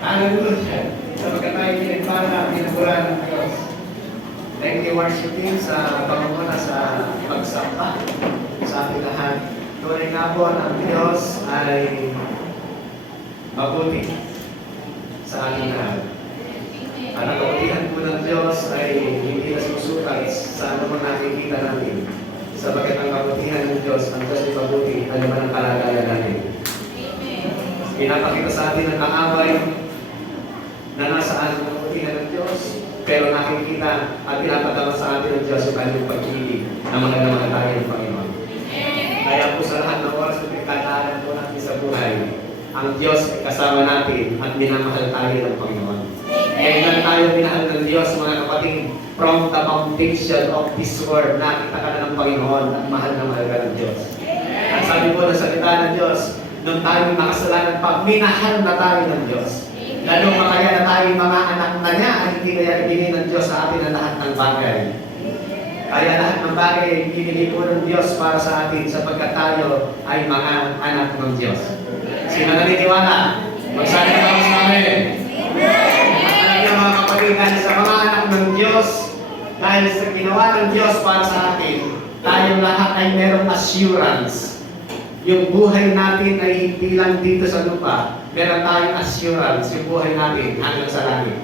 Hallelujah. Sapagkat tayo pinagpala, pinagpala ng Diyos. Thank you, worship team, sa pangunguna sa pagsamba sa ating lahat. Tunay nga po ng Diyos ay mabuti sa ating lahat. Ang kabutihan po ng Diyos ay hindi nasusukat sa anumang nakikita natin. Sapagkat ang kabutihan ng Diyos, ang Diyos ay mabuti, alam ang kalagayan natin. Pinapakita sa atin ang kaaway na nasaan ang kabutihan ng Diyos, pero nakikita at pinapadama sa atin ng Diyos yung kanyang pag-ibig na magandang tayo ng Panginoon. Kaya po sa lahat ng oras na pinagkataanan po natin sa buhay, ang Diyos ay kasama natin at minamahal tayo ng Panginoon. Kaya tayo minahal ng Diyos, mga kapatid, from the foundation of this world, nakita ka na ng Panginoon at mahal na mahal ka ng Diyos. At sabi po ng salita ng Diyos, nung tayo makasalanan pa, minahal na tayo ng Diyos. Lalo makaya na tayo mga anak na niya, ay hindi kaya ibigay ng Diyos sa atin ang lahat ng bagay. Kaya lahat ng bagay ibinigay po ng Diyos para sa atin sapagkat tayo ay mga anak ng Diyos. Sino naniniwala? Magsabi na ako sa amin. At mga kapatid, dahil sa mga anak ng Diyos, dahil sa ginawa ng Diyos para sa atin, tayong lahat ay merong assurance. Yung buhay natin ay hindi lang dito sa lupa. Meron tayong assurance yung buhay natin hanggang sa langit.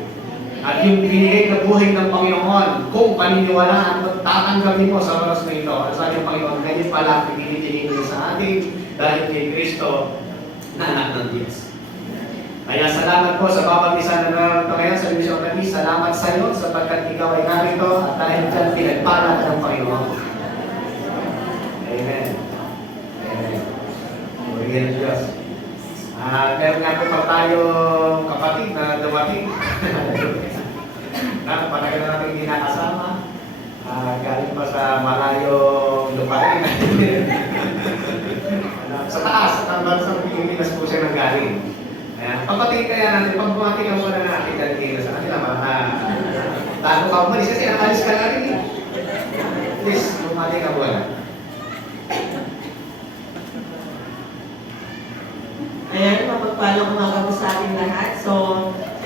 At yung binigay na buhay ng Panginoon, kung paniniwalaan mo, tatanggapin mo sa oras na ito. At sa ating Panginoon, ganyan pala pinigay niya sa atin dahil kay Kristo na anak ng Diyos. Kaya salamat po sa bawat isa na naroon ngayon sa Division Kami. Salamat sa iyo sapagkat ikaw ay narito at dahil dyan pinagpala ka ng Panginoon. Amen. Amen. Purihin ang Diyos. Meron nga po pa tayong kapatid na dumating. Patagal na natin hindi nakasama. Galing pa sa malayong lupain. Sa taas, ang bansang Pilipinas po siya nanggaling. Kapatid kaya natin, pag bumating ang muna natin dito sa kanila, tago ka umalis kasi nakalis ka na rin. Please, bumating ka muna. Ayan, mapagpalang umaga po sa ating lahat. So,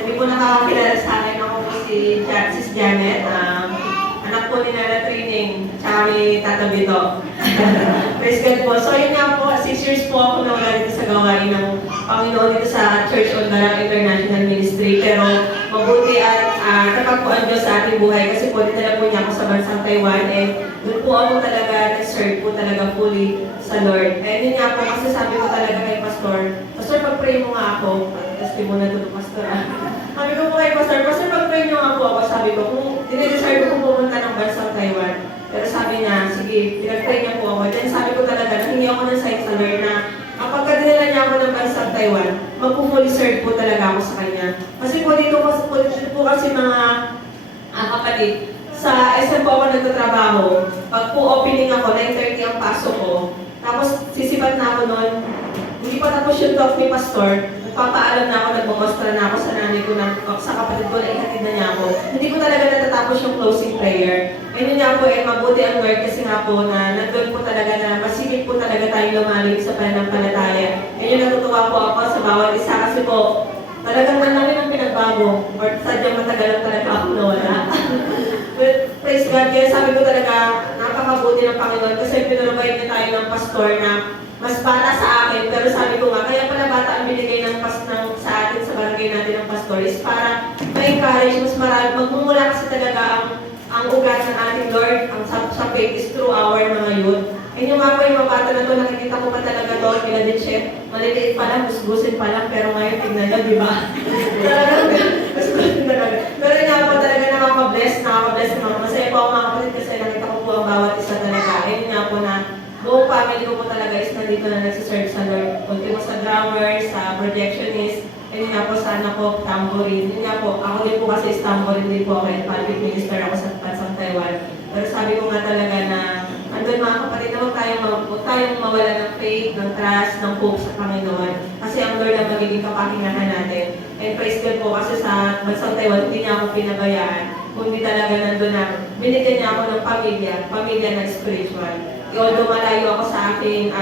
hindi po nakakakilala sa akin. Ako po si Sis Janet. Anak po ni Nana Training, tsaka ni Tata Bito. Praise God po. So, yun nga po, 6 years po ako nawala dito sa gawain ng Panginoon dito sa Church on Darang International Ministry. Pero mabuti at napagpuan Diyos sa ating buhay kasi po dinala po niya ako sa bansang Taiwan and doon po ako talaga nag-serve po talaga fully sa Lord. And yun nga po, kasi sabi ko talaga kay Pastor, pag-pray mo nga ako, kasi mo na ito, Pastor. Sabi ko po kay Pastor, pag-pray nyo nga po ako, sabi ko, kung dinidesire ko pumunta ng bansang Taiwan. Pero sabi niya, sige, pinag-pray niya po ako. Then sabi ko talaga, nahingi ako ng sign sa Lord na kapag dinala niya ako ng bansang Taiwan, magpo-fully serve po talaga ako sa kanya. Kasi po dito po kasi mga kapatid, sa SM po ako nagtatrabaho, pag po opening ako, 9:30 ang pasok ko, tapos sisipat na ako noon, hindi pa tapos yung talk ni Pastor, nagpapaalam na ako, nagmamastra na ako sa nanay ko, sa kapatid ko na ihatid na niya ako. Hindi ko talaga natatapos yung closing prayer. Ngayon nga po, mabuti ang Lord kasi nga po na nandun po talaga na masigit po talaga tayo lumalim sa pananampalataya. Ngayon natutuwa po ako sa bawat isa kasi po, talagang malaki ng pinagbago or sadyang matagal lang talaga ako nawala. But praise God, kaya sabi ko talaga, napakabuti ng Panginoon kasi pinurubay niya tayo ng pastor na mas bata sa akin, pero sabi ko nga, kaya pala bata ang binigay ng sa atin sa barangay natin ng pastor is para ma-encourage, mas marami, magmumula kasi talaga ang ugat ng ating Lord, ang sa faith is through our mga youth. And yung mga po yung mga bata na to, nakikita ko pa talaga to, kila din chef, maliliit pa lang, gusgusin pa lang, pero ngayon tignan nyo, di ba? Talagang gusgusin talaga. Pero yun nga po talaga nakaka-bless naman. Masaya po ako mga kapatid kasi nakita ko po ang bawat isa talaga. Ayun nga po na buong family ko po talaga is nandito na nagsiserve sa Lord. Kunti mo sa drummer, sa projectionist, ayun nga po sa anak ko, tambourine. Yun nga po, ako din po kasi is tambourine din po ako and public minister ako sa bansang Taiwan. Pero sabi ko nga talaga na andun mga kapatid, huwag tayong mawala ng faith, ng trust, ng hope sa Panginoon. Kasi ang Lord ang magiging kapahingahan natin. And praise God po kasi sa bansang Taiwan, hindi niya ako pinabayaan. Kundi talaga nandun na, binigyan niya ako ng pamilya na spiritual. Although malayo ako sa aking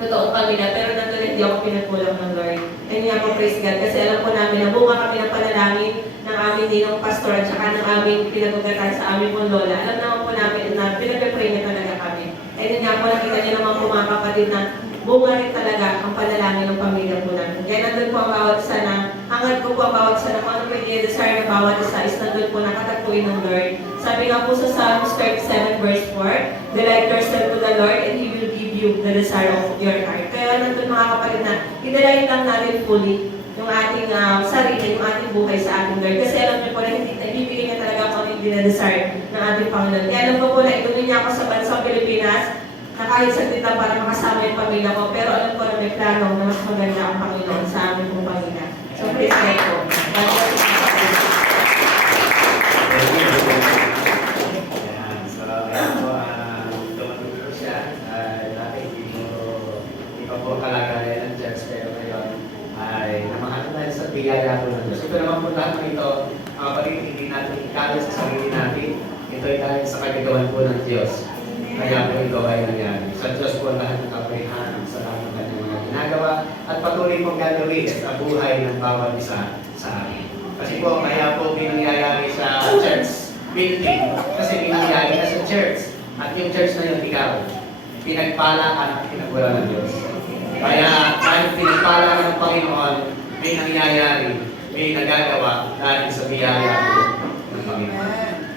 totoong pamilya, pero nandun hindi ako pinagkulang ng Lord. And nga po, praise God, kasi alam po namin na bunga kami ng panalangin ng aming ninong pastor at saka ng aming pinagugatan sa aming pong lola. Alam naman po namin na pinag-pray niya talaga kami. Ay yun nga po, nakita niyo naman po mga kapatid na bunga rin talaga ang panalangin ng pamilya po namin. Kaya nandun po ang bawat isa na, hangad ko po ang bawat isa na kung ano po yung desire ng bawat isa is nandun po nakatagpuin ng Lord. Sabi nga po sa Psalms 37 verse 4, delight yourself to the Lord and He will give you the desire of your heart. Kaya nandun mga kapatid na, idalayin lang natin fully yung ating sarili, yung ating buhay sa ating Lord. Kasi alam niyo po na hindi, ibibigay niya talaga kung ano yung dinadesire ng ating Panginoon. Kaya alam ko po na inumin niya ako sa bansang Pilipinas na kahit saglit lang para makasama yung pamilya ko, pero alam ko na may plano na mas maganda ang Panginoon sa aming pong pamilya. So please pray po. Ayan. So, ayan po, tumatulog po siya. Dati hindi pa po kalagayan ng church, pero ngayon ay namahal na sa biyaya po ng Diyos. Ito naman po lahat ng ito, mga kapatid, hindi natin ikaya sa sarili natin. Ito ay dahil sa kagagawan po ng Diyos. Kaya po ito ay nangyari. Sa Diyos po lahat ng kapayahan sa lahat ng kanyang mga ginagawa at patuloy pong gagawin sa buhay ng bawat isa sa amin. Kasi po, kaya po pinangyayari sa church building kasi pinangyayari na sa church at yung church na yun, ikaw, pinagpala ka at pinagwala ng Diyos. Kaya kahit pinagpala ka ng Panginoon, may nangyayari, may nagagawa dahil sa biyaya po ng Panginoon.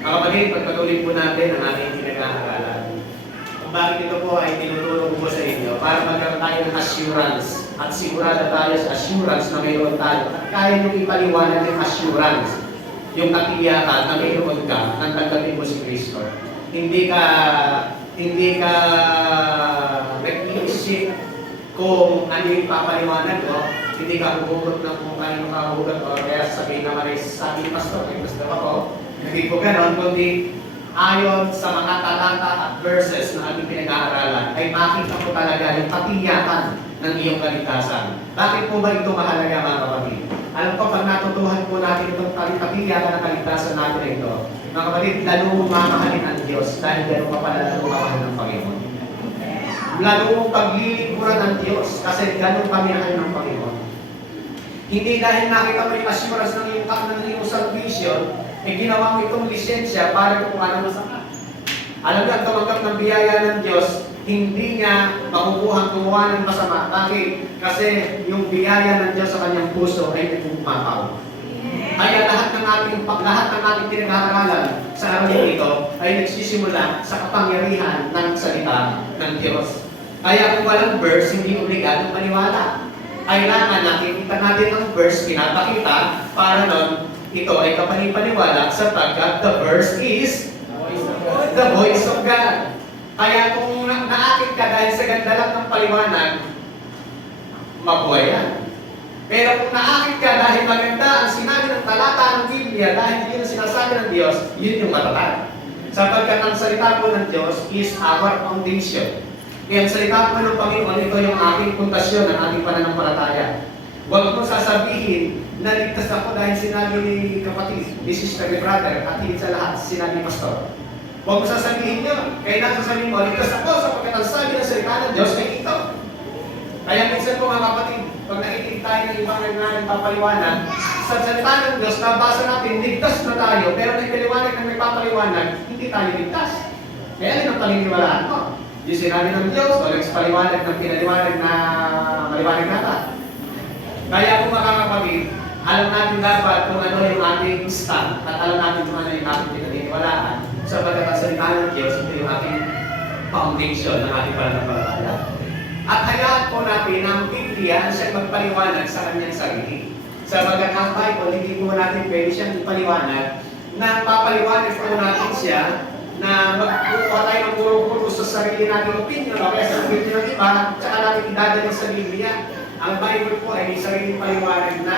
Mga kapatid, pagpatuloy po natin ang ating pinag-aaralan. Kung bakit ito po ay tinuturo ko po sa inyo, para magkaroon tayo ng assurance at sigurado tayo sa assurance na mayroon tayo. At kaya nyo ipaliwanag yung assurance, yung katiyakan na mayroon ka, nang tanggapin mo si Kristo. Hindi ka nag-iisip kung ano yung papaliwanag mo, hindi ka huhugot ng kung kanino ka huhugot o kaya sabihin naman ay sabi ni Pastor, ay gusto ako. Hindi po ganon, kundi ayon sa mga talata at verses na ating pinag-aaralan, ay makita po talaga yung katiyakan ng iyong kaligtasan. Bakit po ba ito mahalaga mga kapatid? Alam ko, pag natutuhan po natin itong katiyakan ng kaligtasan natin na ito, mga kapatid, lalo mamahalin ang Diyos dahil gano'n pa pala lalo mamahal ng Panginoon. Lalo mong paglilingkuran ng Diyos kasi gano'n pamihal ng Panginoon. Hindi dahil nakita mo yung assurance ng iyong salvation, eh ginawa mo itong lisensya para kung ano masama. Alam niyo, ang tumanggap ng biyaya ng Diyos, hindi niya makukuhang gumawa ng masama. Bakit? Kasi yung biyaya ng Diyos sa kanyang puso ay nagpumapaw. Kaya lahat ng ating pinag-aaralan sa araw ito ay nagsisimula sa kapangyarihan ng salita ng Diyos. Kaya kung walang verse, hindi obligadong maniwala. Kailangan nakikita natin ang verse, pinapakita para nun ito ay kapanipaniwala sapagkat the verse is the voice of God. Kaya kung naakit ka dahil sa ganda lang ng paliwanag, mabuhay yan. Pero kung naakit ka dahil maganda ang sinabi ng talata ng Biblia, dahil yun ang sinasabi ng Diyos, yun yung matatag. Sapagkat ang salita po ng Diyos is our foundation. Kaya ang salita po ng Panginoon, ito yung ating pundasyon ng ating pananampalataya. Huwag mo sasabihin na ligtas ako dahil sinabi ni kapatid, ni sister, ni brother, at higit sa lahat, sinabi ni pastor. Huwag mo sasabihin nyo. Kailangan sasabihin mo, ligtas ako sapagkat ang sabi ng salita ng Diyos ay ito. Kaya minsan po mga kapatid, pag nakikinig tayo ng ibang nagpapaliwanag, sa salita ng Diyos, nabasa natin, ligtas na tayo, pero nagpaliwanag ng may papaliwanag, hindi tayo ligtas. Kaya alin ang paniniwalaan mo? Yung sinabi ng Diyos, o nagpaliwanag ng pinaliwanag na maliwanag nata. Kaya kung mga kapatid, alam natin dapat kung ano yung ating stand at alam natin kung ano yung ating pinaniniwalaan sapagkat ang salita ng Diyos, ito yung ating foundation ng ating pananampalataya. At hayaan po natin ang Biblia siya magpaliwanag sa kanyang sarili. Sapagkat ang Bible, hindi po natin pwede siyang ipaliwanag na papaliwanag po natin siya na magkukuha tayo ng puro-puro sa sarili natin opinion o kaya sa opinion ng iba tsaka natin idadalhin sa Biblia. Ang Bible po ay may sariling paliwanag na.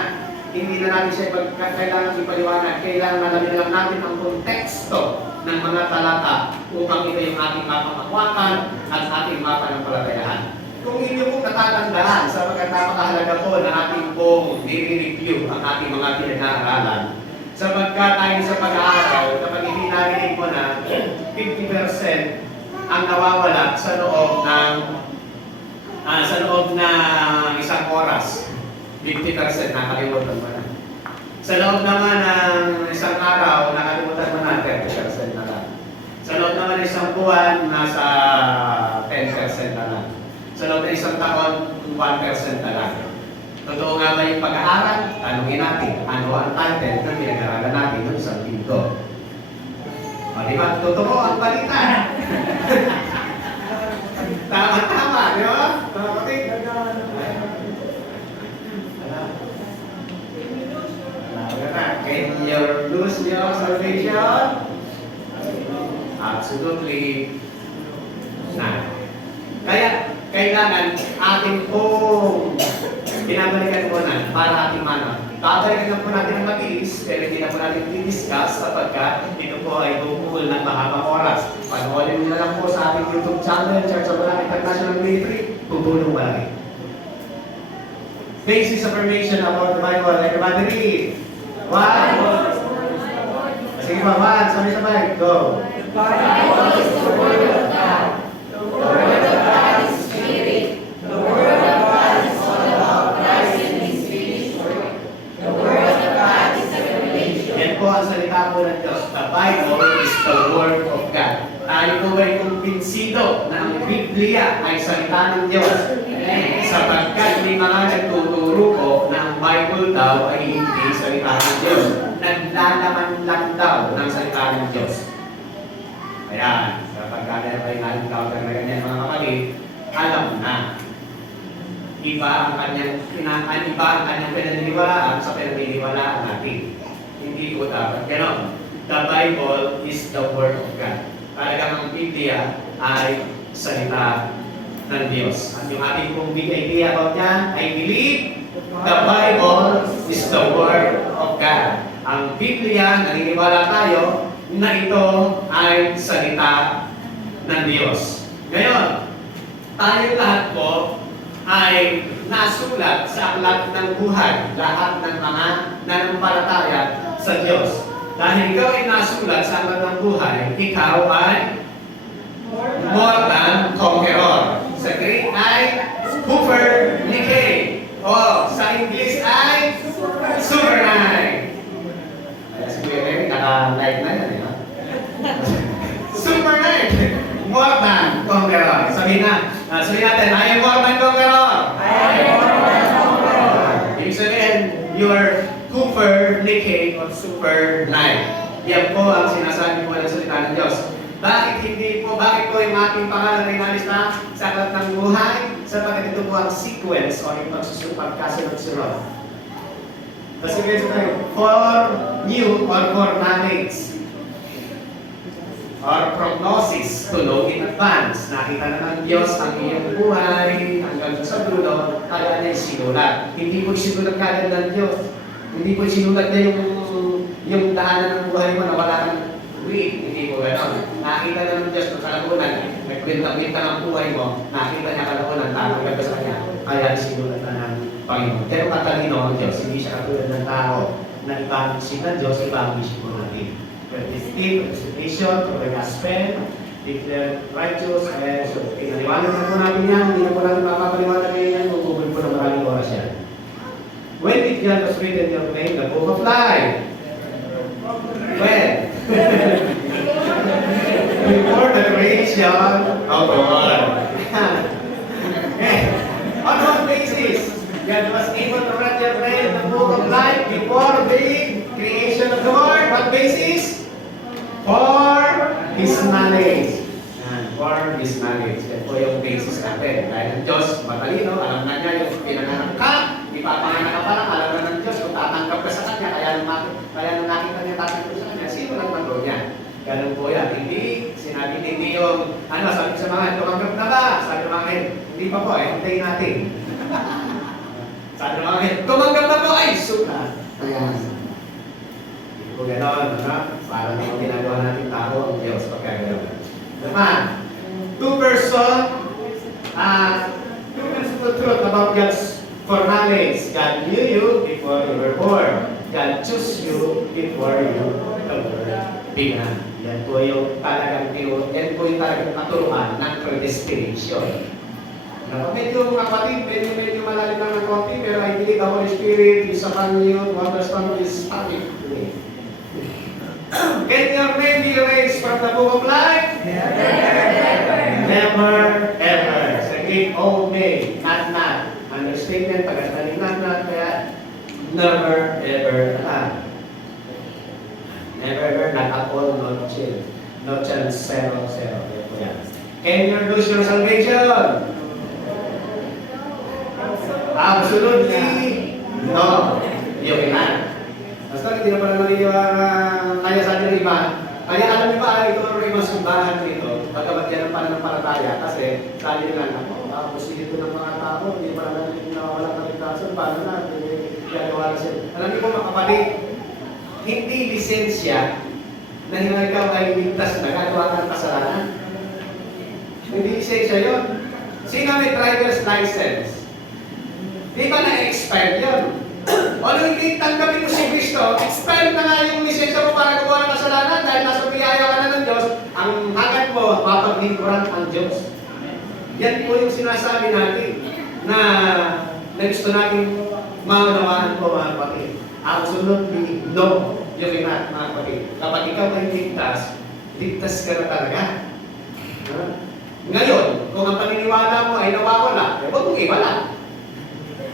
Hindi na natin siya kailangan ipaliwanag. Kailangan nalamin lang natin ang konteksto ng mga talata upang ito yung ating mapangakwakan at ating mapananampalatayahan. Kung inyo pong natatandaan, sapagkat napakahalaga po na ating pong nire-review ang ating mga pinag-aaralan. Sapagkat tayo sa pag-aaral, kapag hindi narinig mo na 50% ang nawawala sa loob ng isang oras. 50% nakalimutan mo na. Sa loob naman ng isang araw, nakalimutan mo na 30% na lang. Sa loob naman ng isang buwan, nasa 10% na lang. Sa loob ng isang taon, 1% na lang. Totoo nga ba yung pag-aaral? Tanungin natin, ano ang title ng pinag-aaralan natin ng isang linggo? O, di ba? Totoo ang balita. Tama-tama, di ba? Okay. Can you lose your salvation? Absolutely not. Kaya, kailangan ating pong binabalikan muna para ating mana. Babalikan na po natin ang mabilis, pero hindi na po natin i-discuss sapagkat ito po ay bukul ng mahabang oras. Panoorin nyo na lang po sa ating YouTube channel, Church of Malaki International Ministry, pupulong malaki. Basic affirmation about the Bible. Everybody read. One. Sige pa, one. Sabay-sabay. Go. The Bible is the Word of God. The Word of God is Spirit. The Word of God is all about Christ and His finished work. The Word of God is a revelation. Yan po ang salita po ng Diyos. The Bible is the Word of God. Tayo po ay kumbinsido na ang Biblia ay salita ng Diyos. Sapagkat may mga nagtuturo po na ang Bible daw ay hindi salita ng Diyos. Naglalaman lang daw ng salita ng Diyos. Ayan, sapagkat meron kayo na-encounter na ganyan mga kapatid, alam na. Iba ang kanyang pinaniniwalaan sa pinaniniwalaan natin. Hindi ko dapat ganon. The Bible is the Word of God. Talagang ang Biblia ay salita ng Diyos. At yung ating pong big idea about yan, I believe the Bible is the Word of God. Ang Biblia, naniniwala tayo na ito ay salita ng Diyos. Ngayon, tayo lahat po ay nasulat sa aklat ng buhay, lahat ng mga nanampalataya sa Diyos. Dahil ikaw ay nasulat sa aklat ng buhay, ikaw ay more than conqueror. Sa Greek ay Hupher-Nikei. O sa English ay Super 9. Kaya si Kuya Mary, naka-live na yan, di ba? Super 9. More than conqueror. Sabihin natin, I am more than conqueror. I am more than conqueror. Ibig sabihin, you are Hupher-Nikei o Super 9. Yan po ang sinasabi po ng salita ng Diyos. Bakit po yung ating pangalan ay nalista sa aklat ng buhay? Sapagkat ito po ang sequence o yung pagkasunod-sunod. Kasi ganito tayo, for new or for knowledge or prognosis to know in advance. Nakita na ng Diyos ang iyong buhay hanggang sa dulo, kaya niya sinulat. Hindi po sinulat kagad ng Diyos. Hindi po sinulat niya yung daanan ng buhay mo na wala kang read, hindi po gano'n. Nakita na ng Diyos ng kalabunan, nagkwenta-kwenta ng buhay mo, nakita niya kalabunan, tama ka sa kanya, kaya sinulat na ng Panginoon. Pero katalino ang Diyos, hindi siya katulad ng tao na ibang isip ng Diyos, ibang isip mo natin. Predictive, anticipation, for the gospel, declare righteous, and so, pinaliwanag na po natin yan, hindi na po natin makapaliwanag yan, magugul po na maraming oras yan. When did God was written your name, the book of life? When? Before the creation of the world. On what basis? God was able to write your name in the book of life before the creation of the world. What basis? For His knowledge. For His knowledge. Yan po yung basis natin. Dahil ang Diyos, matalino, alam na niya yung pinanganak ka, ipapanganak ka pa lang, alam na ng Diyos kung tatanggap ka sa Kanya, kaya nung nakita niya tatanggap sa Kanya, sino nagmando niya? Ganun po yan. Hindi, sinabi hindi yung, sabi sa mga, tumanggap na ba? Sabi ng mga, hindi pa po, hintayin natin. Sabi ng mga, tumanggap na po, ay, suka. Ayan. Hindi po gano'n, para naman ginagawa natin tao ang Diyos, pagkagano'n. Naman, two person to truth about God's for knowledge. God knew you before you were born. God chose you before you began. Yan po yung talagang yan po yung talagang katuruan ng predestination. Medyo mga kapatid, medyo malalim lang ng konti, pero I believe the Holy Spirit is upon you to understand this topic today. Can your name be erased from the book of life? Never, ever. Sige, oh, may, not. Understatement, pagkataling not, kaya never, ever, never, ever, not at all, not chill. No chance, zero. Can you lose your salvation? Absolutely no. Yung ilan. Basta hindi na pala naniniwala kaya sa atin ng iba. Kaya alam niyo ba, ito ang mga simbahan dito. Pagkabat yan ang pananampalataya. Kasi sabi nila, positive ko ng mga tao, hindi pala natin nawawala ng ligtasan. Paano na? Hindi gagawa na sila. Alam niyo po mga kapatid, hindi lisensya na ikaw ay ligtas na gagawa ka ng kasalanan. Hindi lisensya yun. Sino may driver's license? Di ba na-expire yun? O nung hindi tanggapin mo si Kristo, expired na nga yung lisensya mo para gawa ng kasalanan dahil nasa biyaya ka na ng Diyos, ang hangad mo, mapaglingkuran ang Diyos. Yan po yung sinasabi natin na gusto natin maunawaan po mga kapatid. Absolutely no. Yung ina, mga kapatid. Kapag ikaw ay ligtas ka na talaga. Ngayon, kung ang paniniwala mo ay nawawala, huwag mong iwala.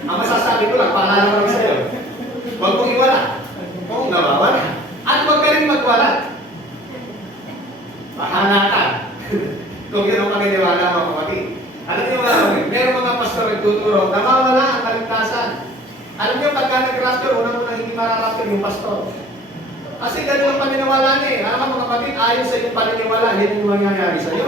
Ang masasabi ko lang, paalala ko lang sa'yo. Huwag mong iwala. Kung nawawala. At huwag ka rin magwala. Bahala ka. Kung yun ang paniniwala mo, kapatid. Alam niyo mga meron mga pastor nagtuturo, nawawala ang kaligtasan. Alam niyo, pagka nag-rapture, unang-unang hindi mararapture yung pastor. Kasi ganun ang paniniwala niya eh. Alam mo mga kapatid, ayon sa iyong paniniwala, hindi yung mangyayari sa'yo.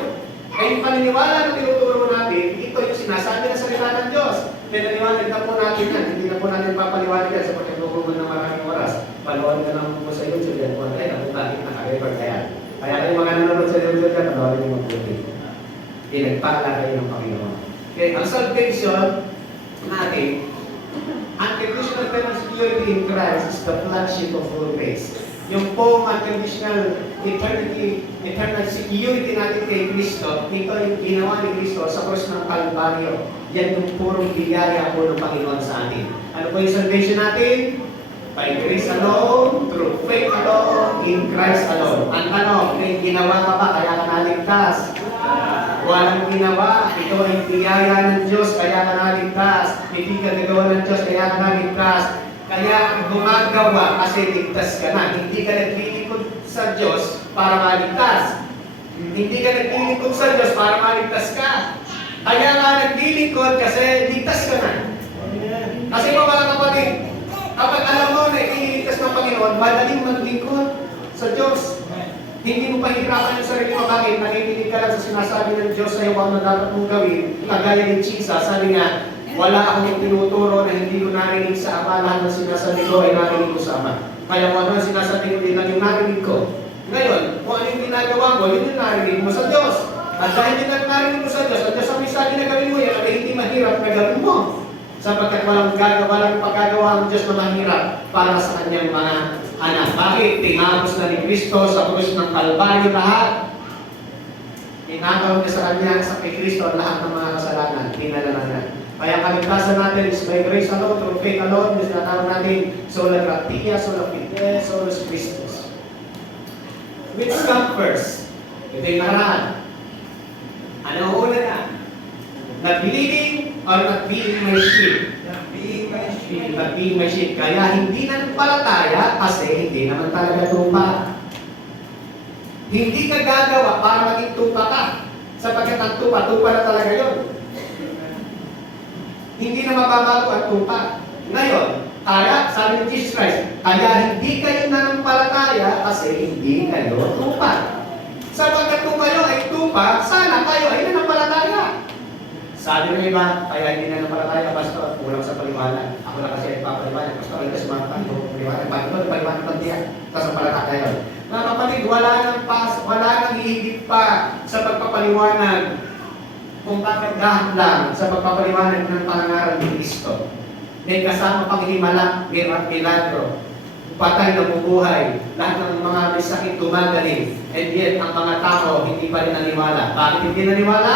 Kaya yung paniniwala na tinuturo natin, ito yung sinasabi na salita ng Diyos. Pinaniwanag na po natin yan. Hindi na po natin papaliwanag yan sa pagkaturuan ng maraming oras. Palawan ka lang po sa YouTube yan. Kung ay, napunta natin naka-record kaya. Kaya yung mga nanonood sa YouTube yan, palawan yung mag-buti. Pinagpala kayo ng Panginoon. Okay, ang salvation natin, unconditional eternal security in Christ is the flagship of full grace. Yung pong unconditional eternal security natin kay Kristo, ito yung ginawa ni Kristo sa krus ng Kalbaryo. Yan yung purong biyaya po ng Panginoon sa atin. Ano po yung salvation natin? By grace alone, through faith alone, in Christ alone. Ang tanong, may ginawa ka ba kaya ka naligtas? Walang ginawa, ito ay biyaya ng Diyos kaya ka naligtas. Hindi ka nagawa ng Diyos kaya ka naligtas. Kaya gumagawa kasi ligtas ka na. Hindi ka naglilingkod sa Diyos para maligtas. Hindi ka naglilingkod sa Diyos para maligtas ka. Kaya nga naglilingkod kasi ligtas ka na. Kasi mga kapatid, kapag alam mo na iniligtas ng Panginoon, madaling maglingkod sa Diyos. Hindi mo pahirapan yung sarili mo bakit nakikinig ka lang sa sinasabi ng Diyos sa iyo kung ano dapat mong gawin. Kagaya ni Jesus, sabi nga, wala akong tinuturo na hindi ko narinig sa Ama, lahat ng sinasabi ko ay narinig ko sa Ama. Kaya kung ano ang sinasabi ko din lang yung narinig ko. Ngayon, kung ano yung ginagawa ko, yun yung narinig mo sa Diyos. At dahil yun ang narinig mo sa Diyos, at Diyos ang may sabi na gawin mo yan, ay hindi mahirap na gawin mo. Sapagkat walang pagkagawa ang Diyos na mahirap para sa kanyang mga anak. Bakit? Tinapos na ni Kristo sa krus ng Kalbaryo lahat. Tinakaw niya sa kanya sa kay Kristo ang lahat ng mga kasalanan. Dinala na niya. Kaya ang kaligtasan natin is by grace alone, through faith alone, is natawag natin sola gratia, sola fide, solus Christus. Which comes first? Ito yung nakaraan. Ano ang una na? Not believing or not being my sheep? Not being my sheep. Kaya hindi na palataya kasi hindi naman talaga tupa. Hindi ka gagawa para maging tupa ka. Sapagkat ang tupa na talaga yun. Hindi na mababago ang tupa. Ngayon, kaya, sabi ni Jesus Christ, kaya hindi kayo nanampalataya kasi hindi kayo tupa. Sapagkat kung kayo ay tupa, sana kayo ay nanampalataya. Sabi ng iba, kaya hindi nanampalataya, Pastor, kulang sa paliwanag. Ako na kasi ay papaliwanag. Pastor, ito sa mga paliwanag. Paliwanag pantiya. Tapos ang palataya yun. Mga kapatid, wala nang hihigit pa sa pagpapaliwanag kung bakit dahil lang sa pagpapaliwanag ng pangangaral ni Kristo. May kasama pang himala, milagro, patay na bubuhay, lahat ng mga may sakit tumagaling, and yet ang mga tao hindi pa rin naniwala. Bakit hindi naniwala?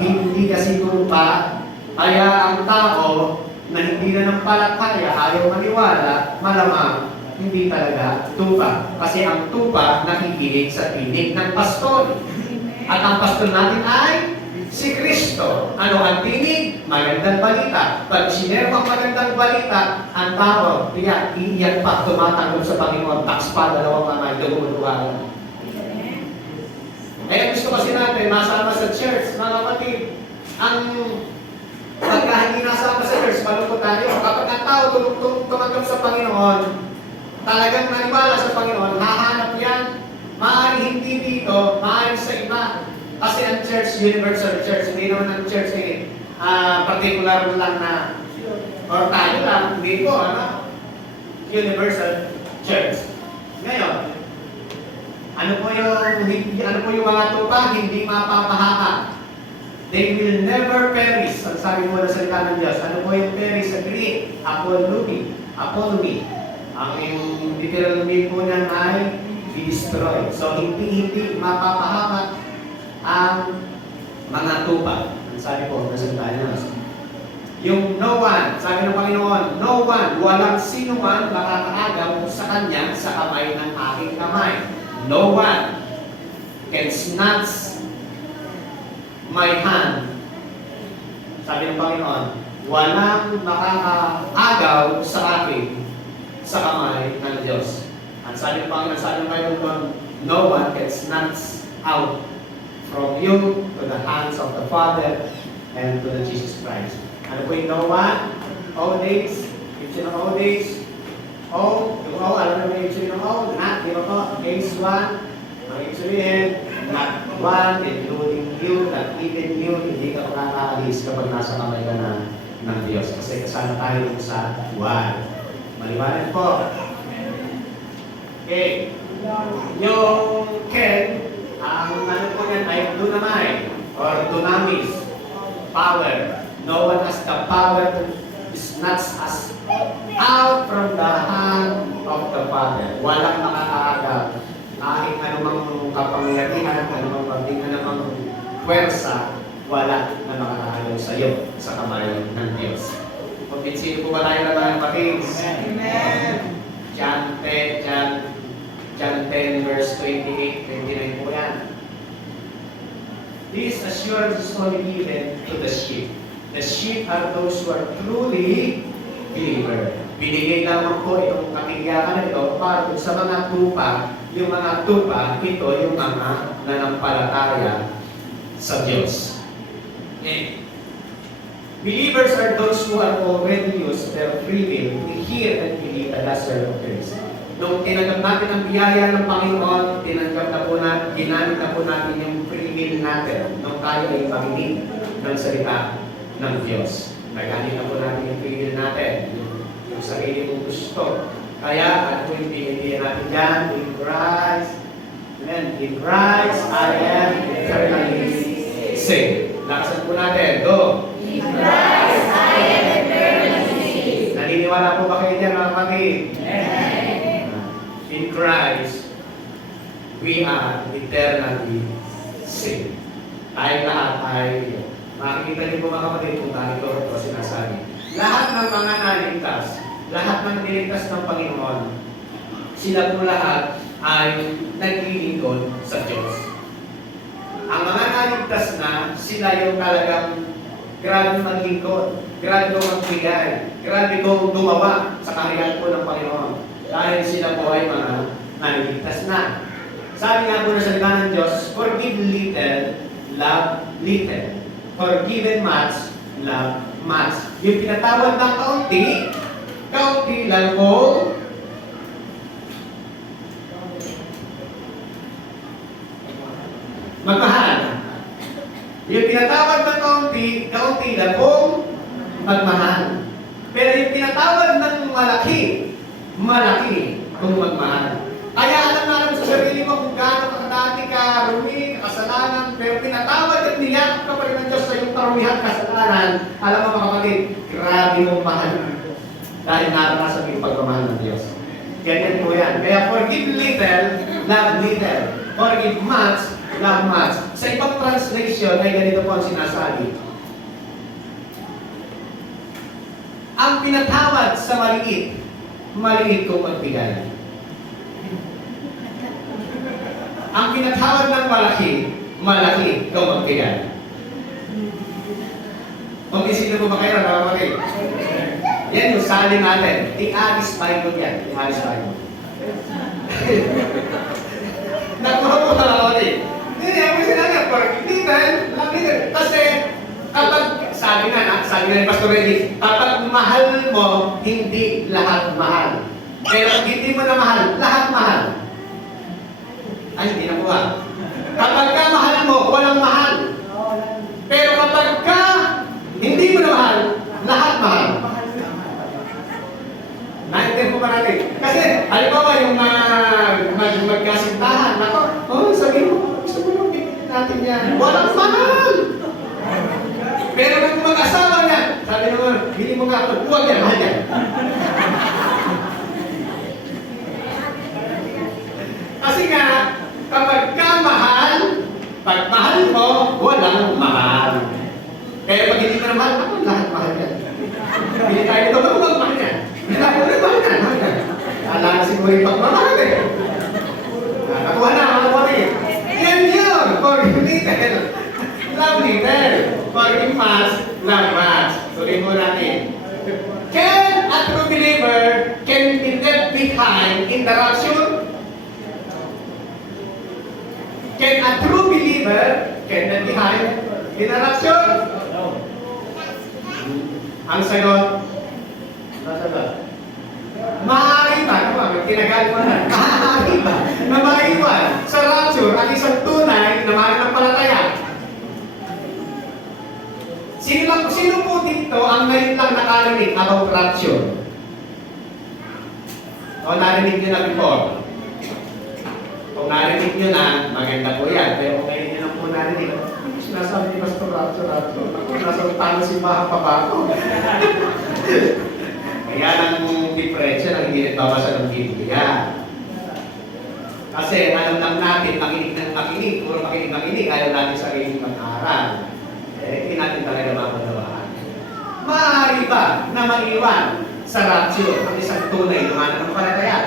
hindi kasi tupa. Kaya ang tao na hindi na nampalataya, ayaw maniwala, malamang hindi talaga tupa. Kasi ang tupa nakikinig sa tinig ng pastor. At ang pastor natin ay si Kristo. Ano ang tinig? Magandang balita. Pag sinero ang magandang balita, ang tao, iyan pa, tumatanggol sa Panginoon, tax pa, dalawang kamay, dumuluwa. Kaya gusto kasi natin, masama sa church, mga kapatid, ang pagka hindi nasama sa church, malungkot tayo. Kapag ang tao tumanggap sa Panginoon, talagang naniwala sa Panginoon, hahanap yan. Maaari hindi dito, maaari sa iba. Kasi ang church, universal church, hindi naman ang church particular lang na, or tayo lang, hindi po, universal church. Ngayon, ano po yung mga tupa? Hindi mapapahama. They will never perish. Ang sabi mo na salita ng Diyos. Ano po yung perish sa Greek? Apolumi. Ang yung literal meaning po niyan ay destroy. So, hindi mapapahama ang mga tupa. Ang sabi po na salita ng Diyos. Yung no one, sabi ng Panginoon, no one, walang sino man makakaagaw sa kanya sa kamay ng aking kamay. No one can snatch my hand. Sabi ng Panginoon, walang makakaagaw sa akin sa kamay ng Diyos. At sabi ng Panginoon, sabi ng Panginoon, no one can snatch out from you to the hands of the Father and to the Jesus Christ. Ano po yung no one? All days. Ibig ng all days. O, yung O, alam naman yung ibig ng O, not, di ba po? Case 1, ang ibig sabihin, not one, including you, not even you, hindi ka makakaalis kapag nasa kamay ka na ng Diyos. Kasi kasama tayo sa one. Maliwanag po. Okay. Yung Ken, ang ano po yan ay dunamay, or dunamis, power. No one has the power to snatch us out from the hand of the Father. Walang makakaagaw. Kahit anumang kapangyarihan, anumang pagding, anumang pwersa, wala na makakaagaw sa iyo sa kamay ng Diyos. Kumbinsido po ba tayo na mga kapatid? Amen. John 10 verse 28, 29 po yan. This assurance is only given to the sheep. The sheep are those who are truly believer. Binigay lamang po itong katiyakan na ito para sa mga tupa. Yung mga tupa, ito yung mga nanampalataya sa Diyos. Okay. Believers are those who have already used their free will to hear and believe the gospel of Christ. Nung tinanggap natin ang biyaya ng Panginoon, ginamit na po natin yung free will natin nung tayo ay makinig ng salita ng Diyos. Nagamit na po natin yung free will natin, yung sarili mong gusto. Kaya, ano po yung pinilihan natin dyan? In Christ, amen. In Christ, I am eternally saved. Lakasan po natin. Go! In Christ, I am eternally saved. Naniniwala po ba kayo dyan, mga kapatid? Amen. In Christ, we are eternally saved. Tayo lahat ay, makikita niyo po mga kapatid kung tayo ito sinasabi. Lahat ng mga naligtas, lahat ng niligtas ng Panginoon, sila po lahat ay naglilingkod sa Diyos. Ang mga naligtas na, sila yung talagang grabe maglingkod, grabe kong magbigay, grabe kong gumawa sa kaharian po ng Panginoon. Dahil sila po ay mga naligtas na. Sabi nga po na salita ng Diyos, forgive little, love little. Forgiven much, love much. Yung pinatawad ng kaunti lang po magmahal. Yung pinatawad ng kaunti lang po magmahal. Pero yung pinatawad ng malaki kung magmahal. Kaya alam natin sa sarili mo kung gaano kadati ka rumi, kasalanan, pero pinatawad at niyak ka pa rin ng Diyos sa iyong karumihan kasalanan. Alam mo mga kapatid, grabe mong mahal. Dahil naranasan yung pagmamahal ng Diyos. Ganyan po yan. Kaya forgive little, love little. Forgive much, love much. Sa ibang translation ay ganito po ang sinasabi. Ang pinatawad sa maliit, maliit kong magbigay. Ang pinatawad ng malaki, malaki kong magbigay. Kung isino po ba kayo, nakapatid? Yan yung salin natin. I-alis Bible yan. I-alis Bible. Nakuha po na ako din. Hindi, ako sinabi, pag-ipitan, kasi kapag, sabi nga ni Pastor Eddie, kapag mahal mo, hindi lahat mahal. Pero hindi mo na mahal, lahat mahal. Ay, hindi nakuha. Kapag ka mahal mo, walang mahal. Pero kapag ka hindi mo na mahal, lahat mahal. Naintindihan mo ba natin? Kasi, halimbawa yung magkasintahan, ako, sabi mo, gusto mo nung bigyan natin yan. Walang mahal! Pero kung mag-asawa niya, sabi naman, bili mo nga ito, huwag yan, mahal yan. Kasi nga, kapag ka mahal, pag mahal mo, walang mahal. Pero pag hindi ka na mahal, ako, lahat mahal yan. Bili tayo ito, huwag mahal yan. Alam na siguro yung pagmamahal eh. Nakuha na, nakuha rin. Yan yun, for little. Love little. For much, love much. Tuloy mo natin. Can a true believer can be left behind in the rapture? Can a true believer can left behind in the rapture? No. Ang sagot? Maaari ba? Kinagali mo na. Maaari ba? Na maiwan sa rapture ang isang tunay na mananampalataya. Sino po dito ang ngayon lang nakarinig about rapture? O narinig nyo na before? Kung narinig nyo na, maganda po yan. Pero kung ngayon nyo na po narinig, sinasabi ni Pastor rapture. Ako, nasa utang simbahan pa ba ako? Kaya ang diferensya ng hindi nagbabasa ng Biblia. Kasi alam lang natin, makinig ng makinig, puro makinig, ayaw natin sariling mag-aaral. Hindi natin talaga mapunawaan. Maaari ba na maiwan sa rapture ang isang tunay na mananampalataya?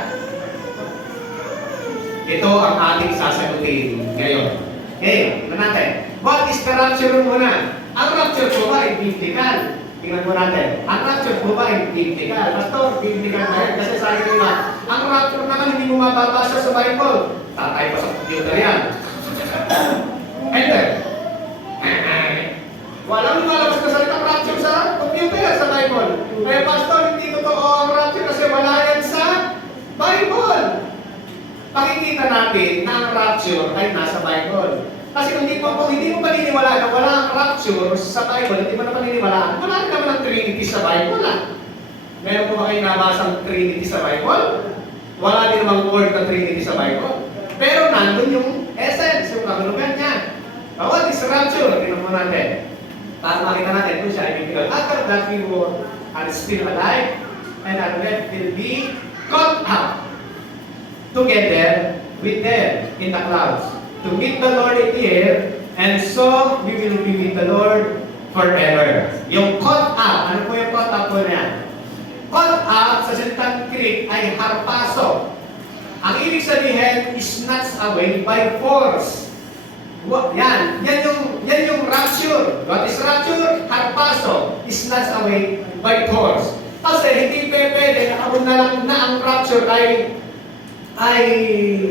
Ito ang ating sasagutin ngayon. Okay, tingnan natin. What is the rapture muna? Ang rapture po ba ay biblical? Tingnan mo natin. Ang rapture po ba ay biblical? Pastor, biblical ba yan? Kasi sabi nila, ang rapture naman hindi mo mababasa sa Bible. Tatay pa sa computer yan. Enter. Walang lumalabas na salitang rapture sa computer sa Bible. Kaya pastor, hindi totoo ang rapture kasi wala yan sa Bible. Pakikita natin na ang rapture ay nasa Bible. Kasi kung hindi mo paniniwalaan na wala ang rapture sa Bible, hindi mo na paniniwalaan, wala naman ang Trinity sa Bible. Meron po ba kayo nabasang Trinity sa Bible? Wala din namang word na Trinity sa Bible. Pero nandun yung essence, yung kahulugan niya. What is rapture? Tingnan mo natin. Para makita natin kung siya ay biblical. After that we are still alive and our death will be caught up together with them in the clouds to meet the Lord in the air, and so we will be with the Lord forever. Yung caught up, ano po yung caught up po niya? Caught up sa salitang Greek ay harpaso. Ang ibig sabihin is snatched away by force. Yan yung rapture. What is rapture? Harpaso, is snatched away by force. Kasi hindi pwede na kung na lang na ang rapture ay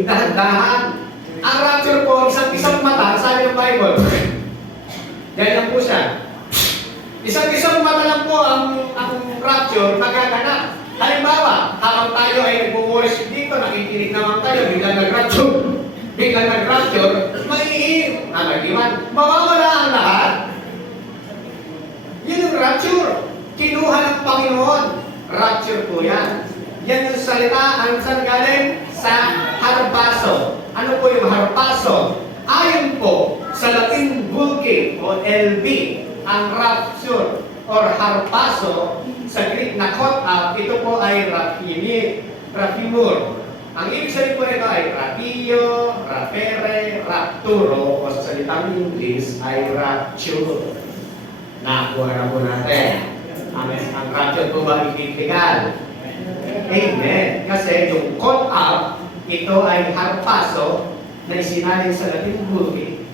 dahan-dahan. Ang rapture po, isang mata, sabi ng Bible. Yan lang po siya. Isang mata lang po ang rapture magaganap. Halimbawa, habang tayo ay nag-worship dito, nakikinig naman tayo, biglang nag-rapture, mag-iwan, mawawala ang lahat. Yun yung rapture. Kinuha ng Panginoon. Rapture po yan. Yan yung salita, ang saan galing? Sa harpaso. Ano po yung harpaso? Ayon po sa Latin Vulgate o LB, ang rapture or harpaso sa Greek na caught up, ito po ay rapimur. Ang ibig sabihin po nito ay rapio, rapere, rapturo, o sa salitang English ay rapture. Nakuha na po natin. Ang rapture po ba illegal? Amen. Kasi yung caught up, ito ay harpaso na isinalin sa Latin Gulpi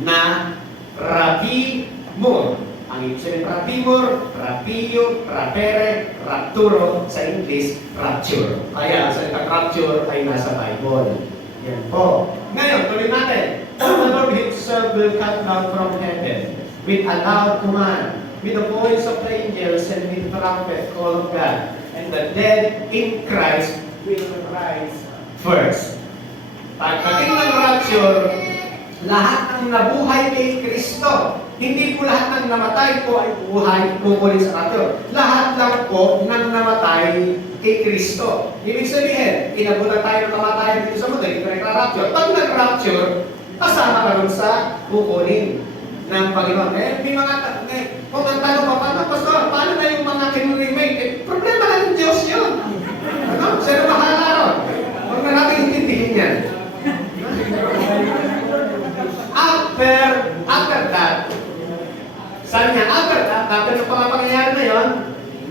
na rapimur. Ang ibig sabihin rapimur, rapio, rapere, rapturo, sa English, rapture. Kaya ang salitang rapture ay nasa Bible. Yan po. Ngayon, tuloy natin. The Lord himself will come down from heaven with a loud command, with the voice of the angels and with the trumpet call of God. And the dead in Christ will rise first. Pagdating ng rapture, lahat ng nabuhay kay Kristo, hindi po lahat ng namatay po ay buhay kukunin sa rapture. Lahat lang po ng namatay kay Kristo. Ibig sabihin, inabutan tayo ng kamatayan dito sa mundo, hindi ko nag-rapture. Pag nag-rapture, kasama ka rin sa kukunin ng Panginoon. May mga kung ang tanong pa, Pastor, paano na yung mga kinuremake? Problema na ng Diyos yun. Ano? Sino bahala ron? Huwag na natin intindihin yan. After that, sabi niya, after yung pangyayari na yun,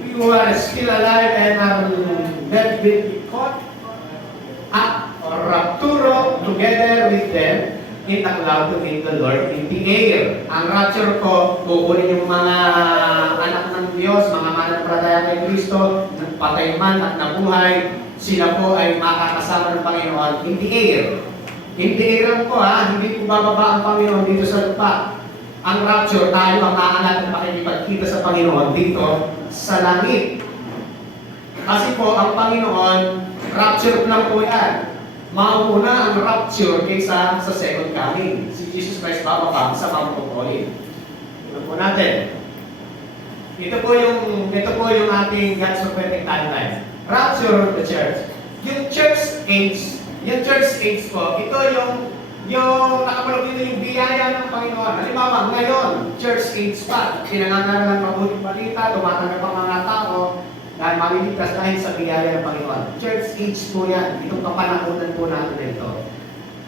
you are still alive and are dead will be caught up or rapturo together with them in the cloud to meet the Lord in the air. Ang rapture ko, kukunin yung mga anak ng Diyos, mga mananampalataya kay Kristo, patay man at nabuhay, sila po ay makakasama ng Panginoon in the air. In the air lang po hindi po bababa ang Panginoon dito sa lupa. Ang rapture, tayo ang aangat at makikipagkita sa Panginoon dito sa langit. Kasi po, ang Panginoon, rapture lang po yan. Mauna ang rapture kaysa sa second coming. Si Jesus Christ bababa sa Mount Olive. Ito po natin. Ito po yung ating God's prophetic timeline. Rapture of the church. Yung church age po, ito yung nakabalog dito yung biyaya ng Panginoon. Halimbawa, ngayon, church age pa. Pinangaral ng mabuting balita, tumatanggap ang mga tao dahil maliligtas dahil sa biyaya ng Panginoon. Church age po yan. Itong kapanahonan po natin na ito.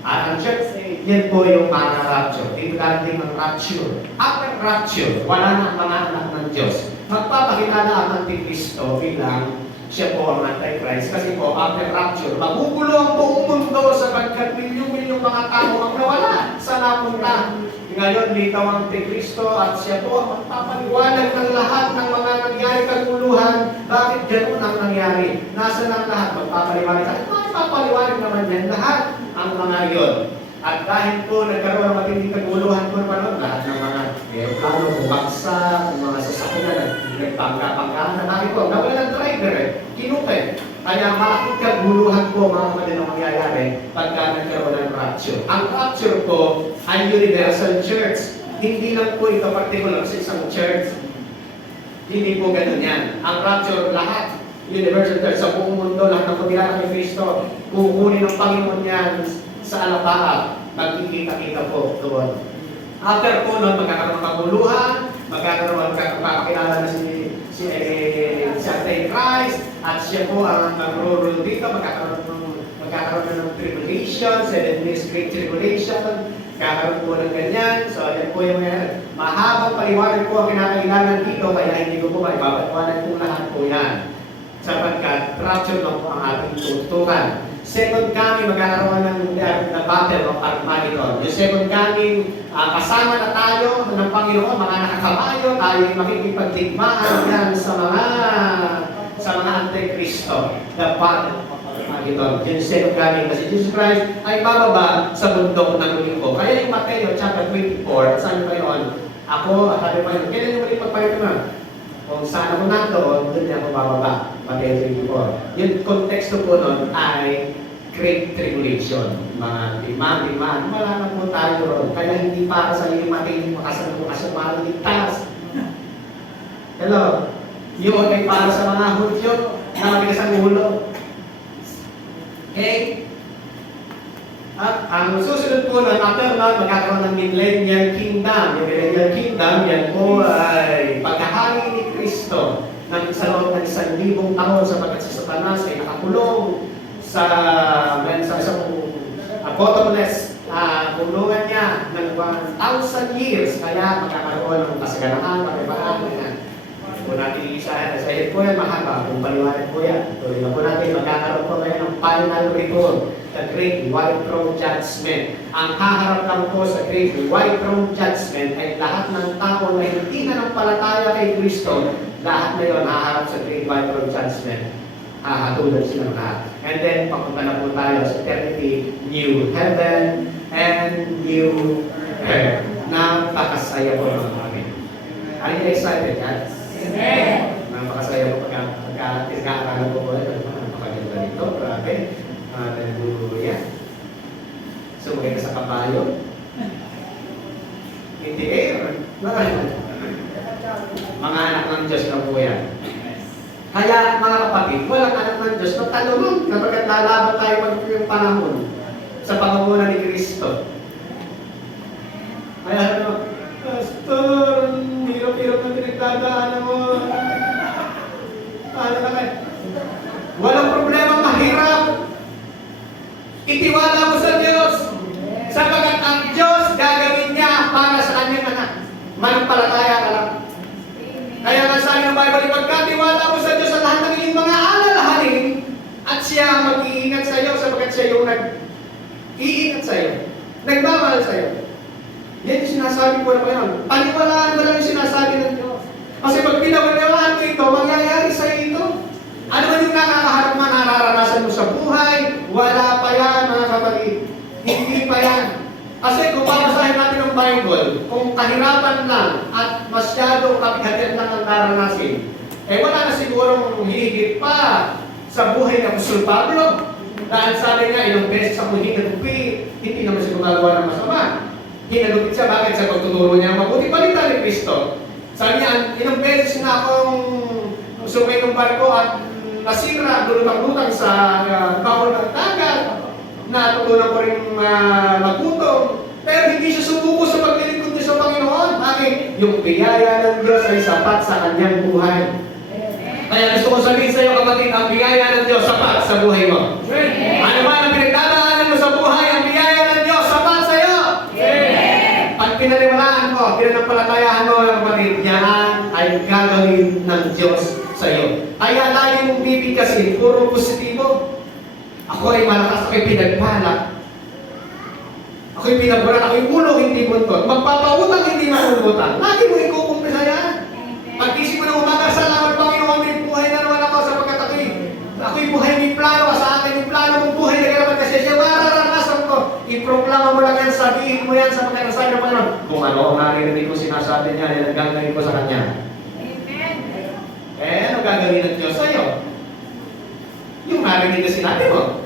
At ang church age, yan po yung para rapture. Dito darating ang rapture. After rapture, wala na ang mga anak ng Diyos. Magpapakilala ang Antikristo bilang siya po ang Antichrist. Kasi po, after rapture, magugulo ang buong mundo sapagkat milyong-milyong mga tao ang nawala sa napunta. Ngayon, litaw ang Antikristo at siya po ang magpapaliwanag ng lahat ng mga nangyari kaguluhan. Bakit ganun ang nangyari? Nasaan ang lahat? Magpapaliwanag. At magpapaliwanag naman yan lahat ang mga yon. At dahil po nagkaroon ng matinding kaguluhan po naman, lahat ng mga aeroplano, bumagsak, mga sasakyan, nagpangka-pangka, nakakit po, nawala ng driver kinupin. Kaya malaking kaguluhan po mga kapatid na mangyayari pagka nagkaroon ng rapture. Ang rapture po ay universal church. Hindi lang po ito particular sa isang church. Hindi po ganun yan. Ang rapture, lahat, universal church, sa buong mundo, lahat ng pagkilala kay Kristo, kukunin ng Panginoon yan sa alapaap, magkikita-kita po doon. After po nun, magkakaroon ng kaguluhan, magkakaroon magpapakilala na si Antichrist, at siya po ang mag-rule dito, magkakaroon na ng tribulation, 7 years great tribulation, kakaroon po ng ganyan. So, yan po yung mahabang paliwanag po ang kinakailangan dito, kaya hindi ko po maipapaliwanag po lahat po yan. Sapagkat rapture lang po ang ating tutukan. Second coming, magkakaroon ng the battle of Armageddon. Yung second coming, kasama na tayo ng Panginoon, mga nakakabayo, tayo ay makikipagdigmaan yan sa mga Antikristo. The battle of Armageddon. Yung second coming, kasi Jesus Christ ay bababa sa bundok ng linggo. Kaya yung Mateo chapter 24, sabi pa yun, ako, at sabi pa yun, kailan yung muli pagpalit na? Kung saan ako nandoon, doon niya ako bababa. Mateo 24. Yung konteksto po nun ay Great Tribulation. Mga lima, wala na po tayo ron. Kaya hindi para sa limating makasalukas sa maligtas. Hello? Yun ay para sa mga Hudyo na matigas ang ulo. Okay? At ang susunod po ng after nun, magkakaroon ng Millennial Kingdom. Yung Millennial Kingdom, yan po ay paghahari ni Kristo ng sa loob ng 1,000 taon sapagkat si Satanas ay nakakulong sa isang bottomless kulungan niya ng 1,000 years, kaya magkakaroon ng kasaganahan, pagkibaan, ganyan. Kung natin iisahan, sa iyo po yan, mahaba, kung paliwanag po yan. Tuloy na po natin, magkakaroon po kayo ng final report, the Great White Throne Judgment. Ang haharap lang po sa Great White Throne Judgment ay lahat ng tao na hindi nanampalataya kay Kristo, lahat na yun haharap sa Great White Throne Judgment. Hahatulan silang lahat. And then, papunta na po tayo sa eternity, new heaven and new earth. Napakasaya po mga kapatid. Are you excited, guys? Amen. Napakasaya po pagka-akala po po. Napakaganda nito. Grabe. Hallelujah. Sumugay ka sa kabayo. In the air. Mga anak ng Diyos na po yan. Kaya mga kapatid, walang anak ng Diyos na talungan kapag lalaban tayo yung panahon sa pangunguna ni Kristo. Kaya ano, Pastor, hirap-hirap na pinagdadaanan mo. Paano na kayo? Walang problema, mahirap. Itiwala mo sa Diyos. Sapagat ang Diyos gagawin niya para sa kanyang anak. Manampalataya ka lang. Kaya nga sabi ng Bible, pagkatiwala mo sa Diyos sa lahat ng iyong mga alalahanin, at siya mag-iingat sa iyo sapagat siya yung nag-iingat sa iyo. Nagmamahal sa iyo. Yan yung sinasabi ko na pa yun. Paniwalaan mo lang yung sinasabi ng Diyos. Kasi pag pinawalalaan mo ito, mangyayari sa iyo ito. Ano man yung nakakaharap mo, nararanasan mo sa buhay, wala pa yan, mga kapatid. Hindi pa yan. Kasi kung babasahin natin ang Bible, kung kahirapan lang at masyadong kapighatian lang ang naranasin, eh wala na sigurong higit pa sa buhay ng Apostol Pablo. Dahil sabi niya, ilang beses ako hinagupit, hindi naman siya gumagawa ng masama. Hinagupit siya, bakit? Sa pagtuturo niya, mabuti balita ni Kristo. Sabi niya, ilang beses na akong sumay ng barko at nasira, lulutang-lutang sa bawal ng dagat. Natutunan ko rin magutom. Pero hindi siya sumuko sa paglilingkod niya sa Panginoon. Bakit? Yung biyaya ng Diyos ay sapat sa kanyang buhay. Kaya gusto kong sabihin sa iyo, kapatid, ang biyaya ng Diyos sapat sa buhay mo. Ano man ang pinagdadaanan mo sa buhay, ang biyaya ng Diyos sapat sa iyo. Pag pinaniwalaan mo, pinanampalatayahan mo, kapatid, yan ay gagawin ng Diyos sa iyo. Kaya lagi mong bibigkasin, puro positibo. Ako ay malakas, ako'y pinagpala. Ako'y pinaburan, ako'y ulo, hindi buntot. Magpapautang, hindi maulutang. Lagi mo ikukumpisa yan. Pag-isip mo na umaga, salamat Panginoon, may buhay na naman ako sapagkat ako'y buhay, may plano ka sa akin, may plano mong buhay na ganaman kasi siya mararanasan ko. I-proklama mo lang yan, sabihin mo yan sa pagkakasabi ng Panginoon. Kung ano ang narinig ko sinasabi niya, yan ang gagawin ko sa Kanya. Ano gagawin ng Diyos sa'yo? Yung narinig na sinabi mo.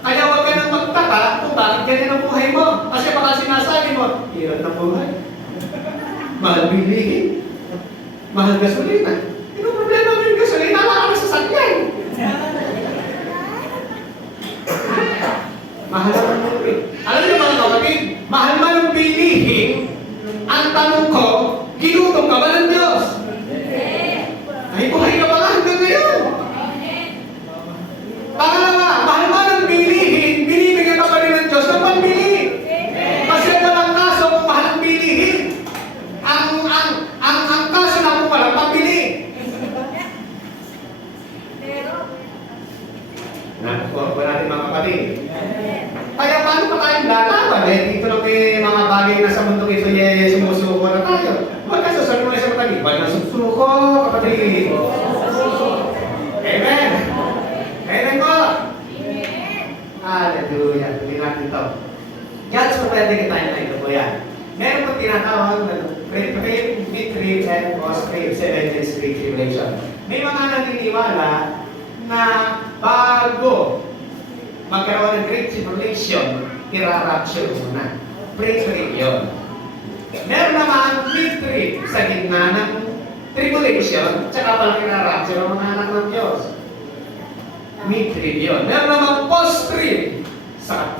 Kaya huwag ka nang magtaka kung bakit ganyan ang buhay mo. Kasi baka sinasabi mo, hirap na buhay. Mahal bilihin. Mahal gasolina. Ano problema mo yung gasolina? Wala kami sa sakyan. Mahal ang buhay. Alam niyo mga kapatid, mahal man ang bilihin, ang tanong ko, ginutom ka ba ng Diyos? Ay, buhay ka ba nga hanggang ngayon? Pangalawa, mahal man ang bilihin, binibigyan ka pa rin ng Diyos ng pambili. Kasi walang kaso kung mahal ang bilihin. Ang kaso na kung walang pambili. Nakuha po natin mga kapatid. Kaya paano pa tayong lalaban? Dito lang may mga bagay na sa mundo ito, sumusuko na tayo. Huwag ka sasabi mo na sa kapatid, wala nang susuko, kapatid. Amen. Amen po. Hallelujah. Tuloy natin ito. God's prophetic timeline. Ito po yan. Meron po tinatawag na pre-trib, mid-trib, and post-trib, 7 days tribulation. May mga naniniwala na bago magkaroon ng great tribulation, ira-rapture muna. Pre-trib yun. Meron naman mid-trib sa gitna ng tribulation, tsaka palang ira-rapture ang mga anak ng Diyos. Mid-trib yun. Meron naman post-trib.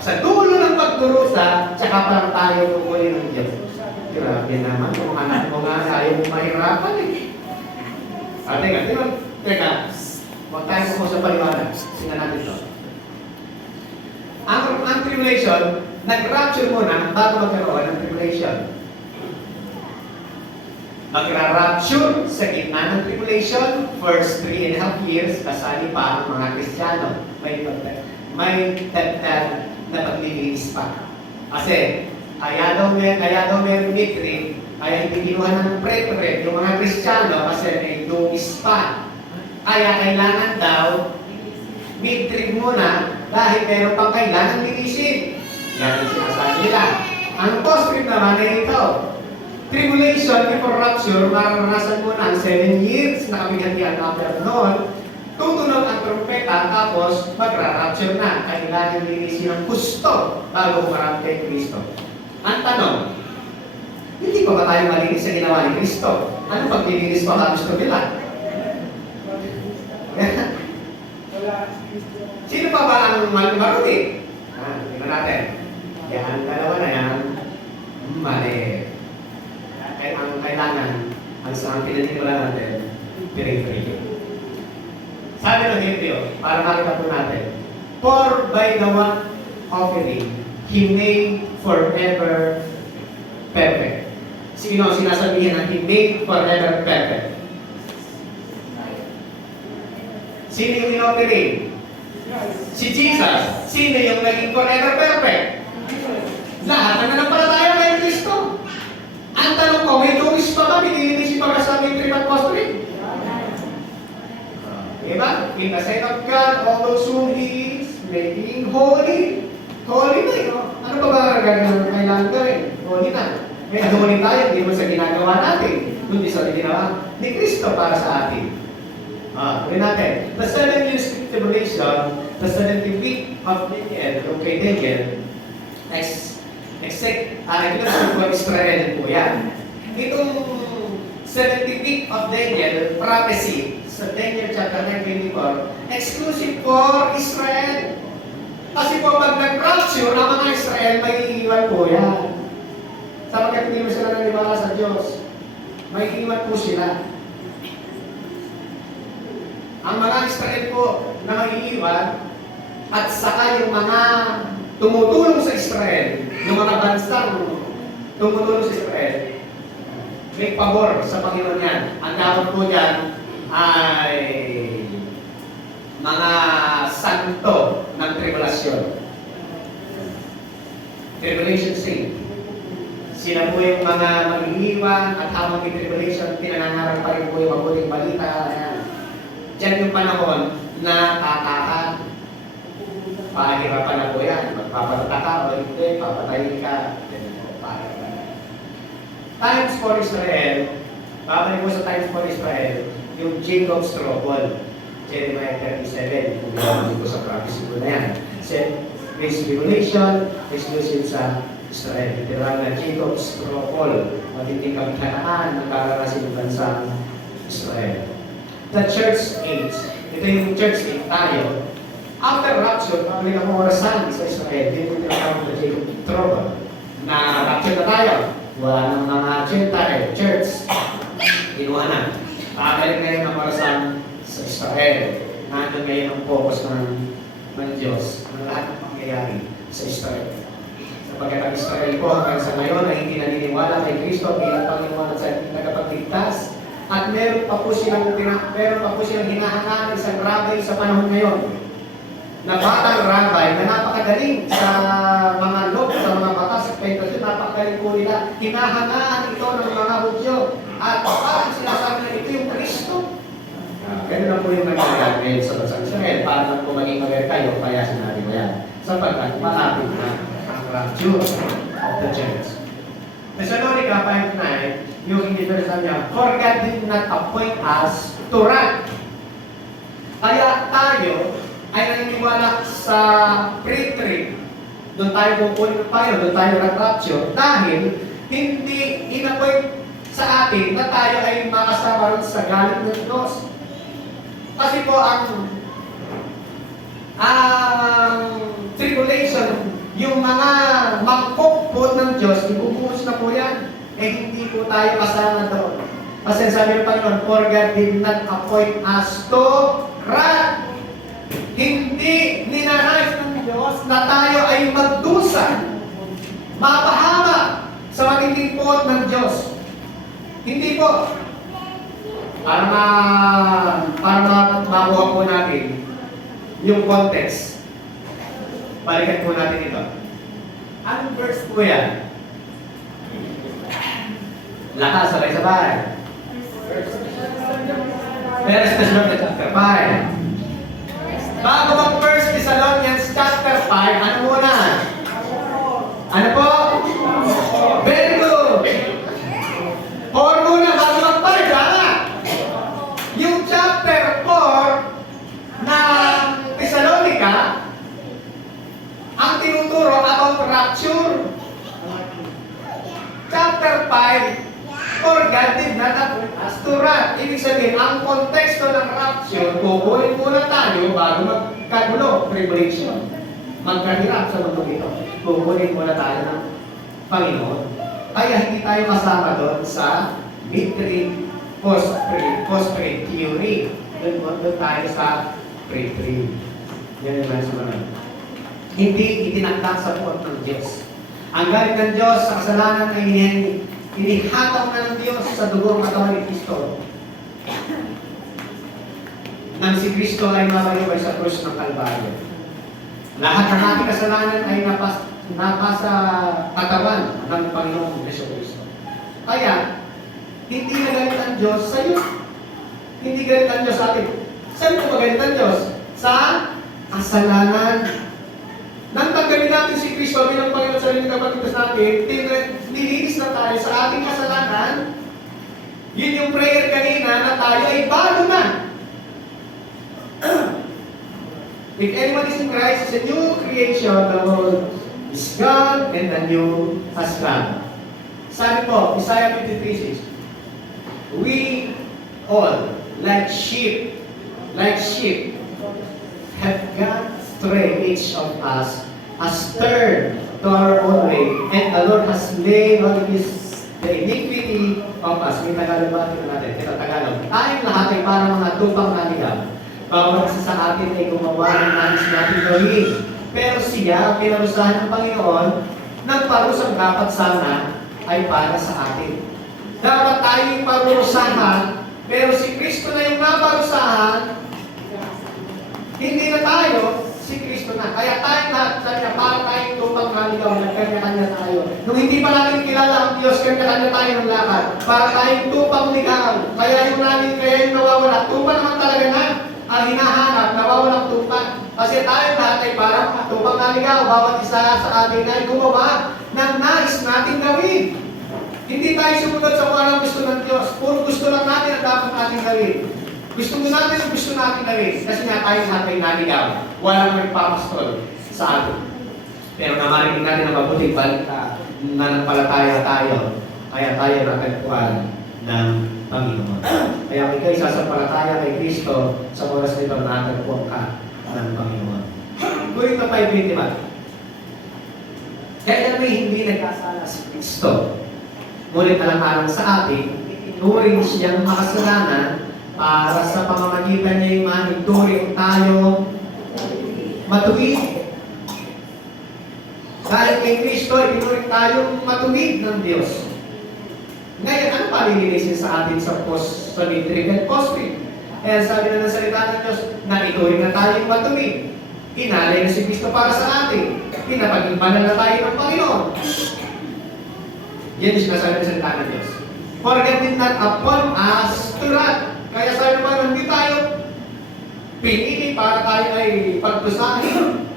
Sa dulo ng pagdurusa, tsaka parang tayo tungkulin ng Diyos. Grabe naman, kung anak mo nga, ayaw mo mahirapan eh. Teka, huwag tayo po sa paliwanag. Tingnan natin ito. Ang tribulation, nag-rapture muna bago magkaroon ng tribulation. Magra-rapture sa gitna ng tribulation, first 3.5 years, kasali pa ang mga Kristiyano. May dagdag na paglilinis pa. Kasi, kaya daw may victory, kaya hindi kinuha ng pre-pre yung mga Kristiyano kasi may dungis pa. Kaya kailangan daw mid-trib muna dahil meron pang kailangan linisin. Yan ang sinasabi nila. Ang post-trib naman ay ito. Tribulation before rapture, mararanasan muna ang 7 years na kabighatian after noon. Tutunog ang trumpeta, tapos magra-rapture na. Kailangan linisin ang gusto bago humarap kay Kristo. Ang tanong, hindi pa ba tayo malinis sa ginawa ni Kristo? Ano paglilinis pa ang gusto nila? Sino pa ba ang maruti? Tingnan natin. Yan, dalawa na yan. Mali. Kaya ang kailangan, ang pinaniniwala natin, piring-piring. Sabi ng Hebreo, para makita po natin, for by the one offering, He made forever perfect. Sino ang sinasabihin na He made forever perfect? Sino yung in-offering? Si Jesus. Sino yung naging forever perfect? Lahat na nanampalataya kay Kristo. Ang tanong ko, may dungis pa ba? Binilinis pa ba sa aming trip apostolic? Diba? In the sight of God, all those whom He is making holy. Holy na yun. Ano pa ba ang kailangan gawin? Holy na. May holy tayo, hindi mo sa ginagawa natin. Kundi sa ginawa ni Kristo para sa atin. Gawin natin. The 7 years tribulation, the 70th week of Daniel, okay, Daniel, ito po Israel po yan. Itong 70th week of Daniel, prophecy, sa Daniel chapter 9:24, exclusive for Israel. Kasi po pag nag-rapture, ang mga Israel, may iiwan po yan. Sapagkat hindi mo sila naniwala sa Diyos, may iiwan po sila. Ang mga Israel po na maiiwan, at saka yung mga tumutulong sa Israel, yung mga bansang tumutulong sa Israel, may pabor sa Panginoon yan. Ang tawag po dyan ay mga santo ng tribulasyon. Tribulation saint. Sila po yung mga mag-iiwan at habang may tribulation, pinangangarap pa rin po yung mabuting balita. Diyan yung panahon na tatakan. Pahirapan na po yan. Magpapatata ka o hindi, papatayin ka. Times for Israel, babalik mo sa Times for Israel, yung Jacob's trouble. Jeremiah 37, kung gawin ko sa prophecy ko na yan. Face tribulation, resolution sa Israel. Literal na Jacob's trouble. Matinding kamikhanaan ng karanasin ng bansang Israel. The church age. Ito yung church age tayo. After rapture, pabalik ang orasan sa Israel. Dito yung tinatawag na Jacob trouble. Na rapture na tayo. Wala ng mga Gentile church. Kinuha na. Pabalik ngayon ang orasan sa Israel. Nandun ngayon ang focus ng Diyos. Ang lahat ng pangyayari sa Israel. Sapagkat ang Israel po hanggang sa ngayon ay hindi naniniwala kay Kristo bilang Panginoon at sa tagapagligtas. At meron pa po silang hinahangaan isang rabbi sa panahon ngayon. Na batang rabbi na napakagaling sa mga law, sa mga batas, sa pentasyon, napakagaling po nila. Hinahangaan ito ng mga Hudyo. At parang sinasabi na ito yung Kristo. Ganun lang po yung nangyayari ngayon sa bansang Israel. Para lang po maging aware kayo, kaya sinabi mo yan. Sapagkat malapit na ang rapture of the church. Thessalonica 5:9, yung universal niya, for God did not appoint us to wrath. Kaya tayo ay naniniwala sa pre-trib. Doon tayo pupunin tayo, doon tayo nag-rapture dahil hindi in-appoint sa atin na tayo ay makasama sa galit ng Diyos. Kasi po ang tribulation, yung mga mangkukpot ng Diyos, ibubuhos na po yan. Hindi po tayo kasama doon. Kasi sabi ng Panginoon, for God did not appoint us to wrath. Hindi ninanais ng Diyos na tayo ay magdusa, mapahama sa magiging poot ng Diyos. Hindi po. Para makuha po natin yung context. Balikan po natin ito. Anong verse po yan? Lakas, sabay-sabay. 1 Thessalonians chapter 5. Bago mag 1 Thessalonians chapter 5, ano muna? Ano po? Very good. Or muna, bago mag 5, tama? Yung chapter 4 na Thessalonica, ang tinuturo about rapture. Chapter 5, for God did not appoint us to wrath. Ibig sabihin, ang konteksto ng rapture, kukunin muna tayo bago magkagulo, tribulation. Magkahirap sa mundo ito. Kukunin muna tayo ng Panginoon. Kaya hindi tayo kasama doon sa mid-trib, post-trib theory. Doon tayo sa pre-trib. Yan yung nasa mga. Hindi itinakdak sa puot ng Diyos. Ang galing ng Diyos sa kasalanan ay inihataw na ng Diyos sa dugong katawan ni Kristo. Nang si Kristo ay mabayabay sa krus ng Kalbaryo. Lahat ng ating kasalanan ay napasa katawan ng Panginoong Kristo. Kaya, hindi na galit ang Diyos sa iyo. Hindi galit ang Diyos sa atin. Saan po magalit ang Diyos? Sa kasalanan. Nang tanggalin natin si Kristo bilang Panginoon sa linig ng pagkitas natin, nilinis na tayo sa ating kasalanan. Yun yung prayer kanina na tayo ay bago na. If anyone is in Christ, is a new creation, the old is gone and the new has come. Sabi po, Isaiah 53:6, we all, like sheep, have gone astray, each of us has turned to our own way, and the Lord has laid on the iniquity of us. May Tagalog ba? Tingnan natin. Ito, Tagalog. Tayong lahat ay parang mga tupang naligaw. Bawat isa sa atin ay gumawa ng nais natin gawin. Pero siya, pinarusahan ng Panginoon, nagparusang dapat sana ay para sa atin. Dapat tayong parurusahan, pero si Kristo na yung naparusahan, hindi na tayo, si Kristo na. Kaya tayong lahat, sabi niya, para tayong tupang naligaw, nagkanya-kanya tayo. Nung hindi pa natin kilala ang Diyos, kanya-kanya tayo ng lakad. Para tayong tupang ligaw. Kaya yung nawawala, tupa naman talaga na. Ang hinahanap, nawawalang tupa. Kasi tayong lahat ay parang tupang naligaw. Bawat isa sa atin ay gumawa ng nais natin gawin. Hindi tayo sumunod sa kung anong gusto ng Diyos. Puro gusto lang natin ang dapat natin gawin. Gusto natin ang gusto natin gawin. Kasi nga tayo lahat ay naligaw. Walang magpapastol sa atin. Pero namarinig natin ang mabuting balita na nagpalataya tayo. Kaya tayo natagpuan ng Panginoon. Kaya kung ikaw isasampalataya kay Kristo, sa oras nito natagpuan ka ng Panginoon. Korinto 5:21. Kaya may hindi nagkasala si Kristo. Ngunit alang-alang sa atin, ituring siyang makasalanan para sa pamamagitan niya yung manituring tayo matuwid. Dahil kay Kristo, ituring tayong matuwid ng Diyos. Ngayon, ano palilinisin sa atin sa mid-trib and post-trib? Kaya sabi na ng salita ng Diyos, na ituring na tayong matuwid. Inalay na si Kristo para sa atin. Pinapag-ibanan na tayo ng Panginoon. Yan yung sinasabi ng salita ng Diyos. For God did not appoint us to wrath. Kaya sabi naman, hindi tayo pinili para tayo ay pagdusahin.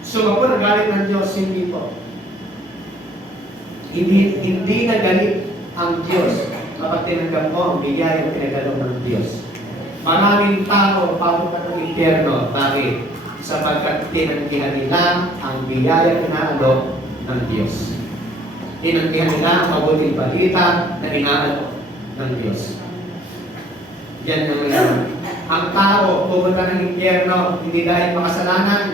Sumapon ang galit ng Diyos, hindi po. Hindi na galit ang Diyos kapag tinanggap mo ang biyayang pinagkaloob ng Diyos. Maraming tao papunta ng impyerno. Bakit? Sapagkat tinanggihan nila ang biyayang inaalok ng Diyos. Tinanggihan nila ang mabuting balita na inaalok ng Diyos. Yan yung ang tao pupunta ng impyerno hindi dahil makasalanan.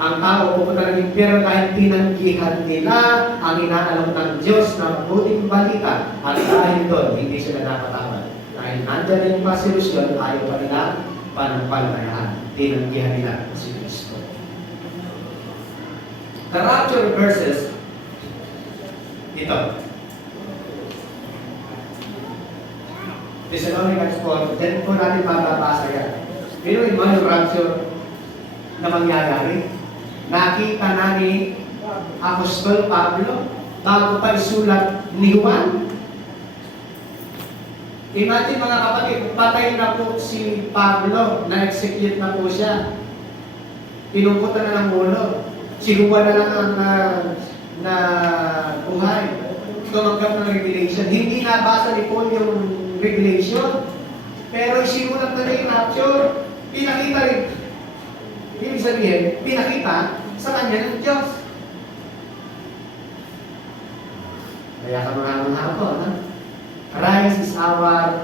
Ang tao pupunta ng impyerno dahil tinanggihan nila ang inaalok ng Diyos na mabuting balita. At dahil doon, hindi sila napatawad. Dahil nandyan yung pasilusyon, ayaw pa nila panampalatayaan. tinanggihan nila si Kristo. The rapture verses, ito. Thessalonians 4, then po natin mababasa yan. Binuin mo yung rapture na mangyayari. Nakita na ni Apostol Pablo bago pa isulat ni Juan. Imagine mga kapatid, patay na po si Pablo, na-execute na po siya. Pinungkutan na ng ulo. Si Juan na lang ang na buhay. Tumanggap ng revelation. Hindi nabasa ni Paul yung revelation. Pero isinulat na yung rapture. Pinakita rin. Ibig sabihin, pinakita sa kanya ng Diyos. Kaya ka maraming hapon, ha? Christ is our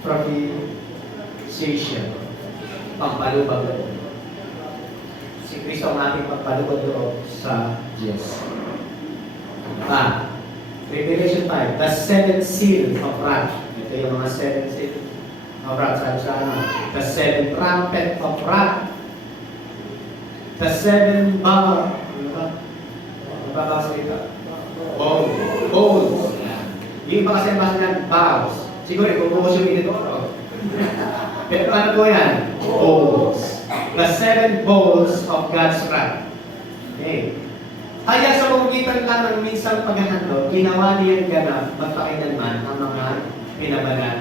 propitiation. Pampalubag loob. Si Kristo ang ating pampalubag loob sa Diyos. Revelation 5, the seventh seal of wrath. Ito yung mga seven seal of wrath. The seventh trumpet of wrath. The seven bowl. Ano ba salita? Bowls. Yung pa kasi ang basa ng bowls. Siguro, ibubuhos yung inidoro. Pero ano po yan? Bowls. The seven bowls of God's wrath. Okay. Kaya sa pamamagitan lang ng minsang paghahandog, ginawa niya ganap magpakailanman ang mga pinabalan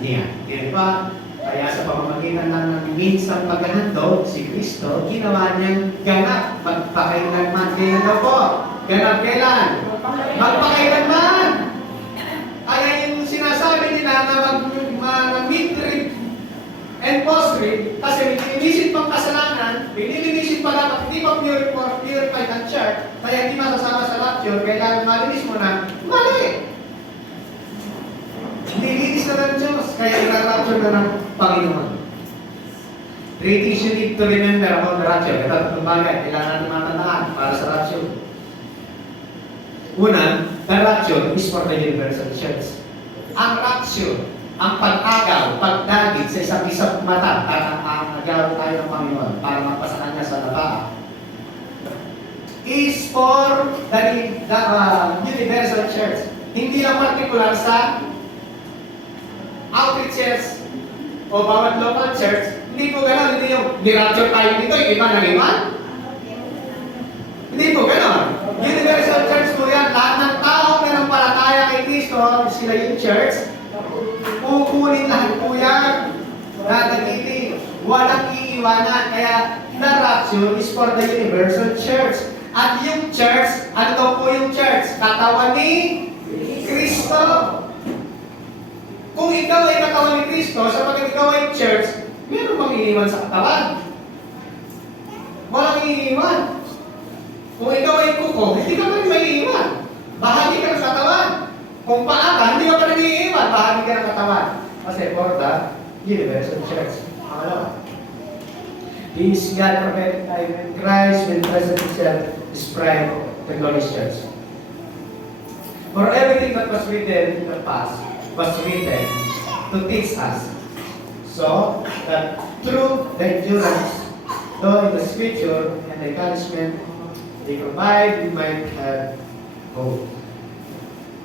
niya. Kaya pa, kaya sa pamamagitan lang ng minsang paghahandog, si Kristo, ginawa niyang ganap magpakailanman. Kaya na po, ganap kailan? Magpakailanman! Kaya yung sinasabi nila na mid-trip and post-trip, kasi minilisit pang kasalanan, minilisit pa dapat, hindi pa purified ang church, kaya hindi masasama sa rapture, kailangan malinis mo na, mali! Nilinis na ng Diyos, kaya i-rapture na ng Panginoon. Three things you need to remember about the rapture. Ito, tatlong bagay, kailangan natin matandaan para sa rapture. Una, the rapture is for the universal church. Ang rapture, ang pag-agaw, pagdagit sa isang isang mata at ang agaw tayo ng Panginoon para magpasa kanya sa labaa is for the universal church. Hindi lang particular sa outreaches o bawat local church. Hindi po gano'n, hindi yung ni-rapture tayo dito, yung iba nang iwan. Hindi po gano'n. Universal church po yan. Lahat ng tao na ng palataya kay Kristo, sila yung church. Kukunin lahat po yan. Nagagiti. Walang iiwanan. Kaya the rapture is for the universal church. At yung church, ano daw po yung church? Katawan ni Kristo. Kung ikaw ay katawan ni Kristo, sapagkat ikaw ay church, meron bang iniwan sa katawan? Walang iniwan. Kung ikaw ay kuko, hindi ka pa rin maiiwan. Bahagi ka ng katawan. Kung paa ka, hindi ka pa rin iiwan. Bahagi ka ng katawan. Kasi for the universal church. Pangalawa. This God prophetic time when Christ will present himself describe the glorious church. For everything that was written in the past was written to teach us. So that through the endurance, though in the scripture and the encouragement they provide, we might have hope.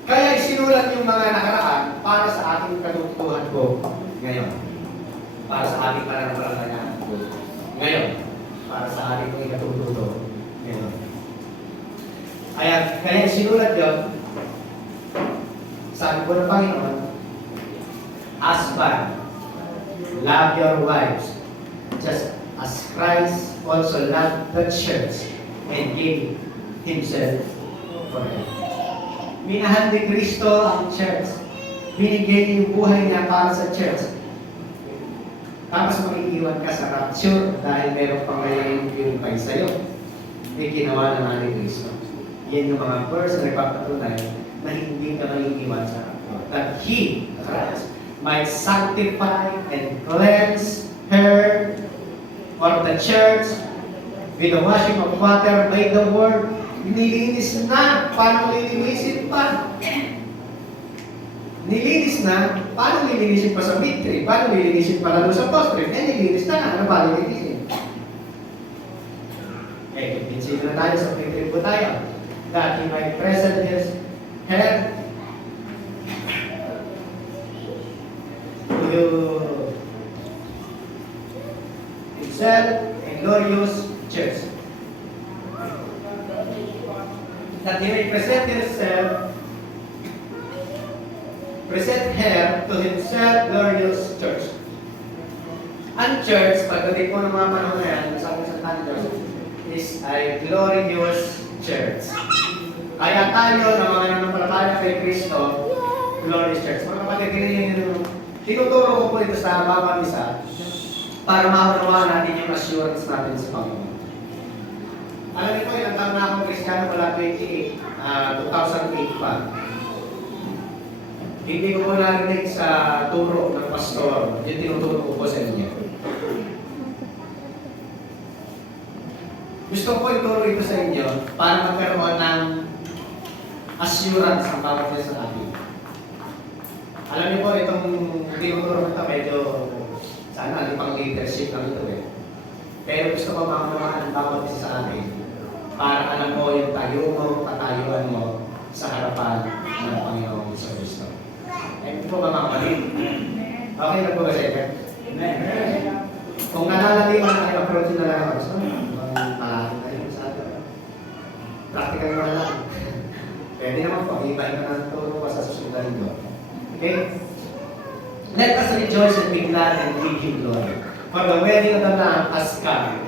Kaya isinulat yung mga nakaraan para sa ating katutuhan ko ngayon. Para sa ating pananampalatayaan ko ngayon. Para sa ating katututo ngayon. Kaya isinulat yun, sabi ko ng Panginoon, husband, love your wives, just as Christ also loved the church and gave himself for it. Minahal ni Kristo ang church. Binigay yung buhay niya para sa church. Tapos mag-iiwan ka sa rapture dahil meron pang ngayon purify sa'yo. May ginawa na nga ni Kristo. Yan yung mga verse na nagpapatunay na hindi ka mag-iiwan sa rapture. That He, Christ, might sanctify and cleanse her or the church with the washing of water by the word. Nilinis na, paano lilinisin pa? Nilinis na, paano lilinisin pa sa victory? Paano lilinisin pa na doon sa post-trip? Nilinis na, ano pa lilinisin? Consider na tayo sa pagkakit po tayo. That He might present His head to Himself a glorious church. That He may present her to Himself glorious church. Ang church, pagdating po ng mga panahon na yan, sabi sa Diyos, is a glorious church. Kaya tayo na mga nanampalataya kay Kristo, glorious church. Mga kapatid, tinuturo ko po ito sa bawat isa para maunawaan natin yung assurance natin sa Panginoon. Alam niyo po, ilang taon na akong Kristiyano mula 2008 pa. Hindi ko po narinig sa turo ng pastor, yung tinuturo ko po sa inyo. Gusto ko ituro ito sa inyo para magkaroon ng assurance ang bawat isa sa atin. Alam niyo po, itong tinuturo ko ito, medyo sana di pang leadership lang ito eh. Pero gusto ko maunawaan ang bawat isa sa atin para alam mo yung tayo mo, patayuan mo sa harapan ng Panginoong Kristo. Ito po mga kapatid. Okay na po ba sa inyo? Kung nalalaliman na kayo, approach na lang ako. So, malaki tayo sa atin. Practical mo na lang. Pwede naman po, ibahin ka ng turo pa sa susunod nito. Okay? Let us rejoice and be glad and give Him glory. For the wedding of the Lamb has come,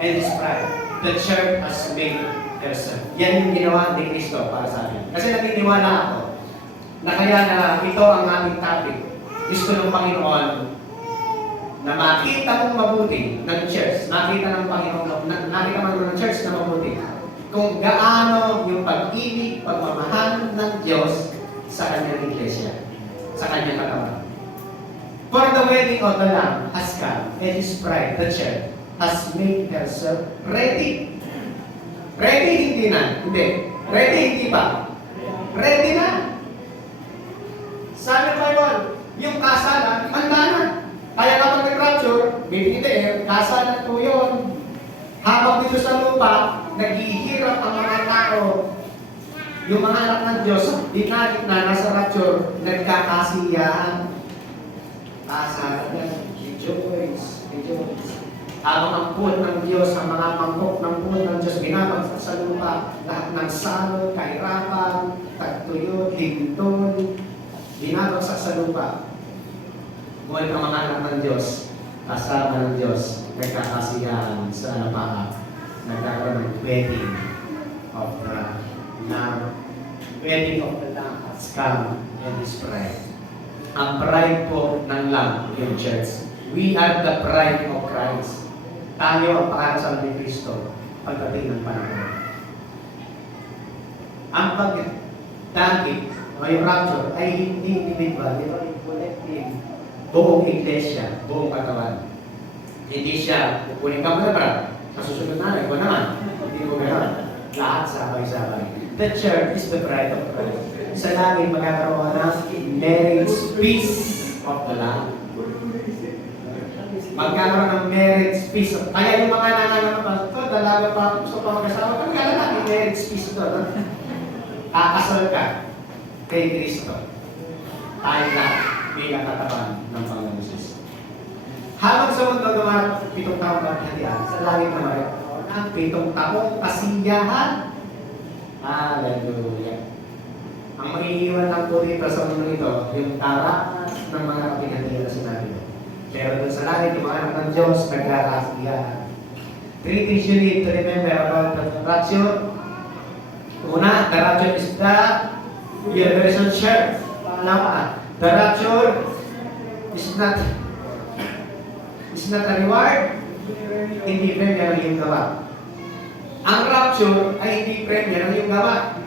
and His bride, the church has made herself. Yan yung ginawa ni Kristo para sa akin. Kasi naniniwala ako na kaya na ito ang ating topic. Gusto ng Panginoon na makita mong mabuti ng church, nakita ng Panginoon, nakita mo ng church na mabuti, kung gaano yung pag-ibig, pagmamahal ng Diyos sa kanyang iglesia, sa kanyang katawan. For the wedding of the Lamb has come, and His bride, the church, has made herself ready. Ready hindi na. Hindi. Ready hindi pa. Ready na. Sabi ng Bible, yung kasalan, handa na. Kaya kapag nag-rapture, hindi kasalan po yun. Habang dito sa lupa, naghihirap ang mga tao. Yung mga anak ng Diyos, dinagit na nasa rapture, nagkakasiyahan. Kasalan na. Rejoice. Rejoice. Habang ang puot ng Diyos, ang mga mangkok ng puot ng Diyos, binabagsak sa lupa, lahat ng salot, kahirapan, tagtuyot, hintol, binabagsak sa lupa. Ngunit ang mga anak ng Diyos, kasama ng Diyos, nagkakasiyahan sa alapaap, nagkakaroon ng wedding of the Lamb. Wedding of the Lamb has come and His bride. Ang bride po ng Lamb, yung church. We are the bride of Christ. Tayo ang pakasal ni Kristo pagdating ng panahon. Ang pagdagit o yung rapture ay hindi individual, ito ay collective. Buong iglesia, buong katawan. Hindi siya, kukunin ka mo na ba? Sa susunod na, ikaw naman. Hindi mo gano'n. Lahat sabay-sabay. The church is the bride of Christ. Sa langit magkakaroon ng marriage feast of the Lamb. Magkakaroon ng marriage feast. Kaya yung mga nangangapas, ito, dalaga pa, gusto pa mag-asawa, magkakaroon natin marriage feast ito. No? Kakasal ka kay Kristo. Tayo na bilang katawan ng Panginoon Jesus. Habang sa mundo naman, 7 taong paghatian, sa langit naman, ang 7 taong kasiyahan. Hallelujah. Ang maiiwan lang po dito sa mundo nito, yung taras ng mga kapighatian na sinabi mo. Pero doon sa langit, yung mga anak ng Diyos, nagkakasiyahan. 3 things you need to remember about the rapture. Una, the rapture is the universal church. Pangalawa, the rapture is not a reward, hindi premyo ng iyong gawa. Ang rapture ay hindi premyo ng iyong gawa.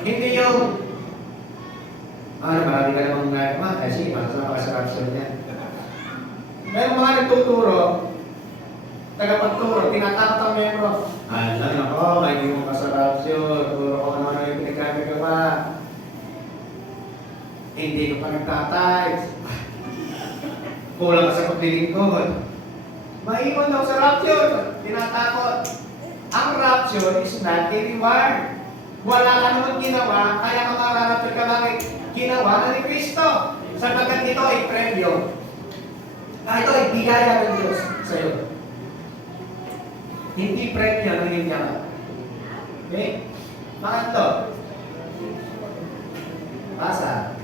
Hindi yung marami ka namang nagawa, kasi makasama ka sa rapture niya. Pero mga nagtuturo, tagapagturo, tinatakot ang membro. Alam ako, may hindi mo ka sa rapture, turo ko ano yung pinagkagagawa. Hindi ko pa nagtatay. Kulang ka sa paglilingkod. Maiwan daw sa rapture, tinatakot. Ang rapture is not a reward. Wala ka naman ginawa, kaya makararapture ka. Bakit? Ginawa na ni Kristo. Sapagkat ito ay premyo. Ito ay bigaya ng Diyos sa'yo. Hindi premyo ng inyong. Okay? Bakit to? Basa.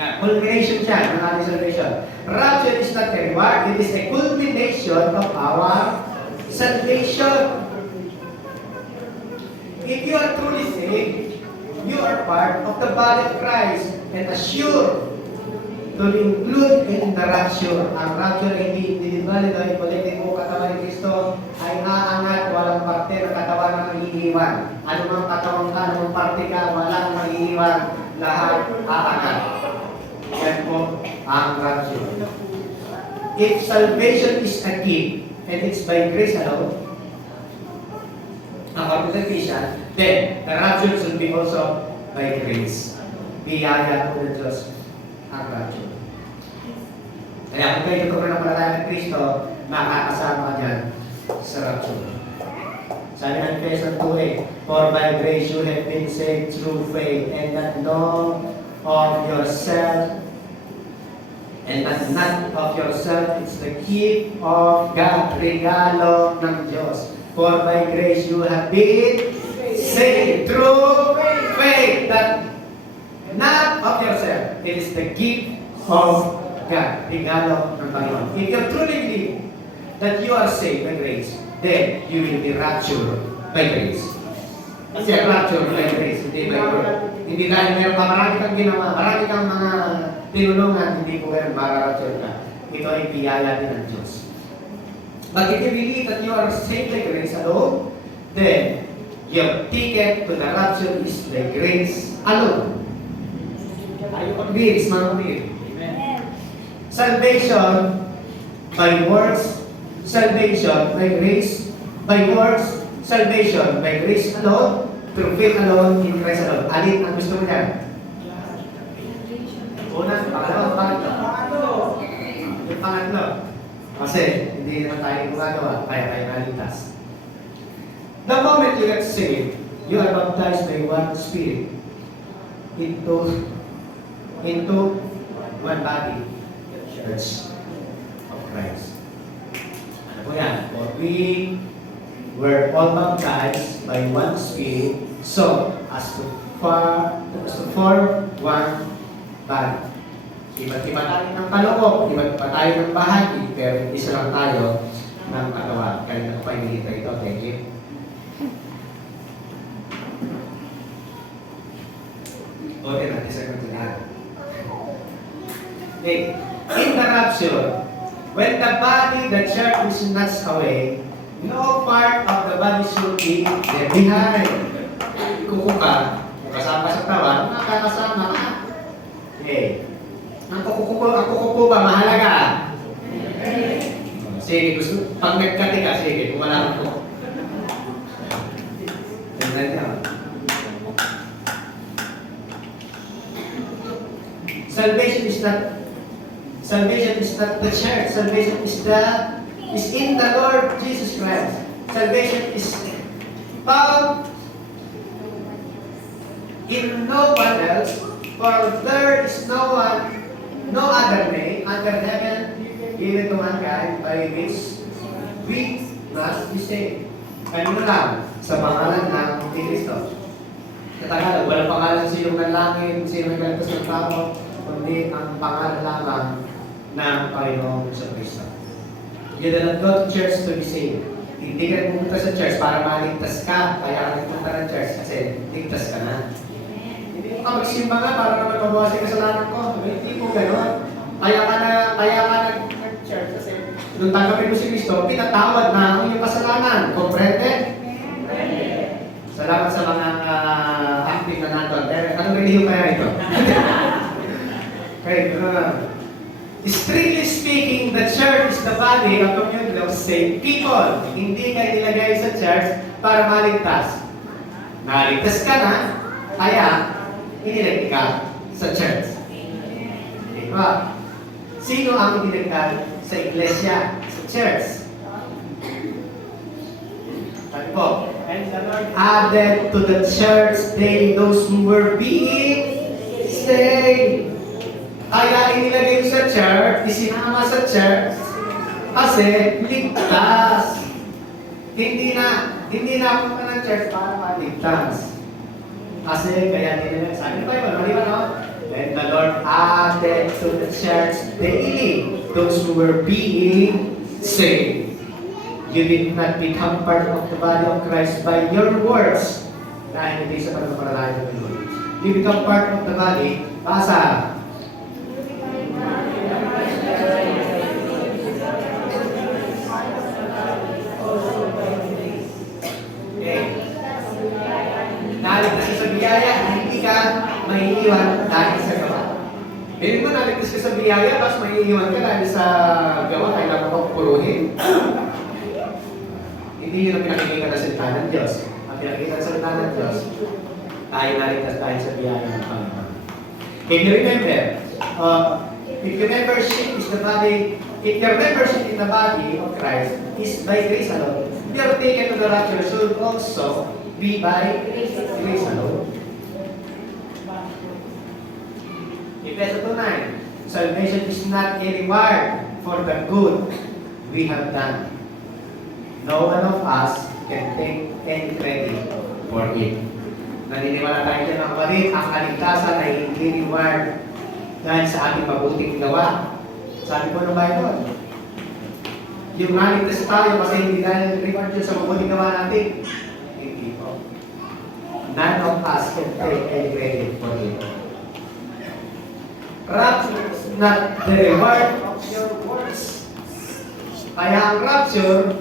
Yeah, culmination siya ng ating salvation. Rapture is not a reward, it is a culmination of our salvation. If you are truly saved, you are part of the body of Christ and assured to include in the rapture. Ang rapture ay hindi individual, ito ay kolektibo katawan ni Kristo ay aangat, walang parte ng katawan na mag-iiwan. Ano mang katawan ka, ano mang parte ka, walang mag-iiwan, lahat aangat. Yan po ang rapture. If salvation is a gift, and it's by grace alone, according to Ephesians, then the rapture should be also by grace. Biyaya po ng Diyos ang rapture. Kaya kung kayo tutunan ng panalangin ng Kristo, makakasama ka dyan sa rapture. Sabi ng Ephesians 2:8, for by grace you have been saved through faith, and that not of yourself, it's the gift of God, regalo ng Diyos. For by grace you have been saved through faith, that not of yourself, it is the gift of God, regalo ng Panginoon. If you truly believe that you are saved by grace, then you will be raptured by grace. Kasi raptured by grace, hindi by word. Hindi dahil meron pa marami kang ginawa, marami kang mga tinulungan, hindi po meron mararapture ka. Ito ay biyaya din ng Diyos. But if you believe that you are saved by grace alone, then your ticket to the rapture is by grace alone. Are you convinced, mga kapatid? Salvation by works, salvation by grace, by works, salvation by grace alone, through faith alone, in Christ alone. Alin ang gusto mo yan? Una, pangalawa, pangatlo. Yung pangatlo. Kasi hindi naman tayo gumagawa, kaya tayo naligtas. The moment you get saved, you are baptized by one Spirit into one body, the Church of Christ. Ano po yan? For we were all baptized by one Spirit, so as to form one body. Iba't iba tayo ng kaloob, iba't iba tayo ng bahagi, pero isa lang tayo ng katawan. Kaya na pa inilita ito, thank you. Okay, natin sa kanila. In the rapture, when the body, the church is snatched away, no part of the body should be left behind. Kukuka, kasama sa tawan, makakasama ka. Okay. Ang kukupo ba mahalaga? Sige, gusto, pag nagkati ka, sige, kung wala ko. Salvation is not the church. Salvation is in the Lord Jesus Christ. Salvation is found in no one else, for there is no other name under heaven given to mankind by which we must be saved. Kanino lang? Sa pangalan ng Kristo. Sa Tagalog, walang pangalan sino ng langit, sino ng gantos ng tao, kundi ang pangalan lamang ng Panginoong Kristo. You do not go to church to be saved. Hindi ka rin pumunta sa church para maligtas ka, kaya ka nagpunta ng church kasi ligtas ka na. Hindi mo ka magsimba nga para naman mabawas yung kasalanan ko. Hindi mo gano'n. Kaya ka nag-church kasi nung tanggapin mo si Kristo, pinatawad na ang iyong kasalanan. Comprende? Salamat sa mga acting na natin. Anong relihiyo kaya ito? Okay, strictly speaking, the church is the body of community of saved people. Hindi ka nilagay sa church para maligtas. Naligtas ka na, kaya inilagay ka sa church. Diba? Sino ang idinagdag sa iglesia, sa church? Sabi po, and the Lord added to the church daily those who were being saved. Kaya inilagay sa church, isinama sa church, kasi ligtas. Hindi na punta ng church para maligtas. Kasi kaya nila, sabi ko yun, mali ba no? And the Lord added to the church daily those who were being saved. You did not become part of the body of Christ by your words. Dahil hindi sa pagpaparalayo ng Lord. You become part of the body, basa. Okay. Naligtas ka sa biyaya, hindi ka maiiwan dahil sa gawa. Hindi mo naligtas ka sa biyaya, tapos maiiwan ka dahil sa gawa, kailangan mo puruhin. Hindi yun ang pinakikita ng salita ng Diyos. Ang pinakikita ng salita ng Diyos, tayo naligtas dahil sa biyaya ng Panginoon. If you remember, if your membership is the body, if your membership in the body of Christ is by grace alone, your taken to the rapture should also be by grace alone. Ephesians 2:9, salvation is not a reward for the good we have done. No one of us can take any credit for it. Naniniwala tayo dyan mga kapatid, ang kaligtasan ay hindi reward dahil sa ating mabuting gawa. Sabi ko ng Bible, yung naligtas tayo kasi hindi dahil reward yun sa mabuting gawa natin. Hindi po. None of us can take any credit for it. Rapture is not the reward of your works. Kaya ang rapture,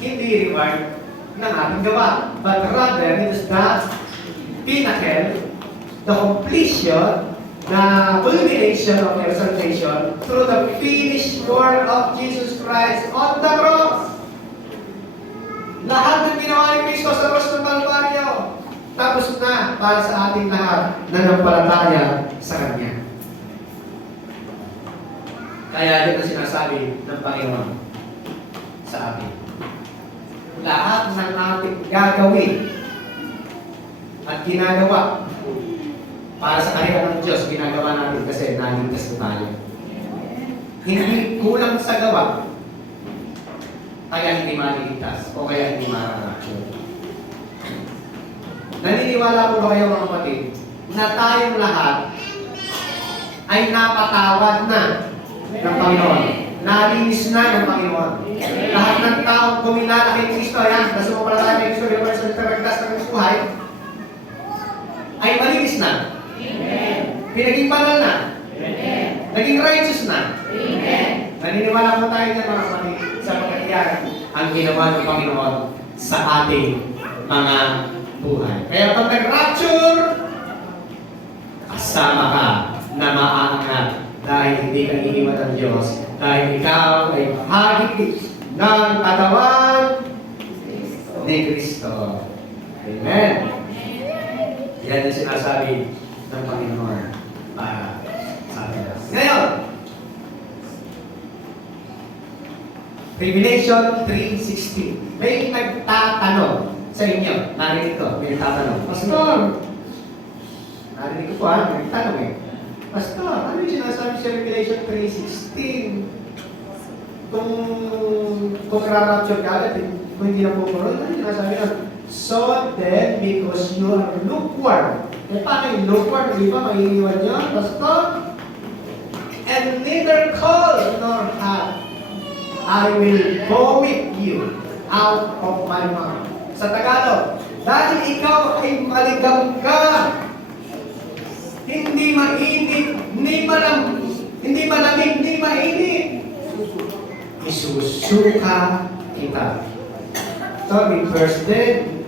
hindi reward ng ating gawa, but rather it is the pinnacle, the completion, the culmination of your salvation through the finished work of Jesus Christ on the cross. Lahat ng ginawa ni Kristo sa cross ng Kalbaryo, tapos na para sa ating lahat na nampalataya sa Kanya. Kaya yun ang sinasabi ng Panginoon sa atin. Lahat ng ating gagawin at ginagawa para sa kaharian ng Diyos, ginagawa natin kasi naligtas na tayo. Hindi kulang sa gawa, kaya hindi maliligtas o kaya hindi mararaction. Naniniwala po ba kayo mga kapatid na tayong lahat ay napatawad na ng Panginoon? Nalinis na ng Panginoon. Lahat ng taong kumilala kay Kristo, yan, na sumampalataya kay Kristo, yung sa nagtaragdas ng buhay, ay malinis na. Amen. Pinaging banal na. Amen. Naging righteous na. Amen. Naniniwala po tayo na mga kapatid sapagkat yan ang ginawa ng Panginoon sa ating mga buhay. Kaya pag nag-rapture, kasama ka na maaangat dahil hindi ka iniwan ng Diyos, dahil ikaw ay bahagi ng katawan ni Kristo. Amen. Yan yung sinasabi ng Panginoon para sa atin. Ngayon, Revelation 3:16. May nagtatanong sa inyo. Narinig ko, may nagtatanong. Pastor! Narinig ko po may nagtatanong eh. Pastor, ano yung sinasabi sa Revelation 3:16? Kung ra-rapture ka agad, kung hindi na pupunod, ano yung sinasabi na? So then, because you are lukewarm. Eh, paano yung lukewarm? Di ba, maiiwan nyo? Pastor? And neither cold nor hot, I will vomit you out of my mouth. Sa Tagalog, dahil ikaw ay maligam ka, hindi mainit, hindi malamig, hindi mainit, isusuka kita. So, in verse 10,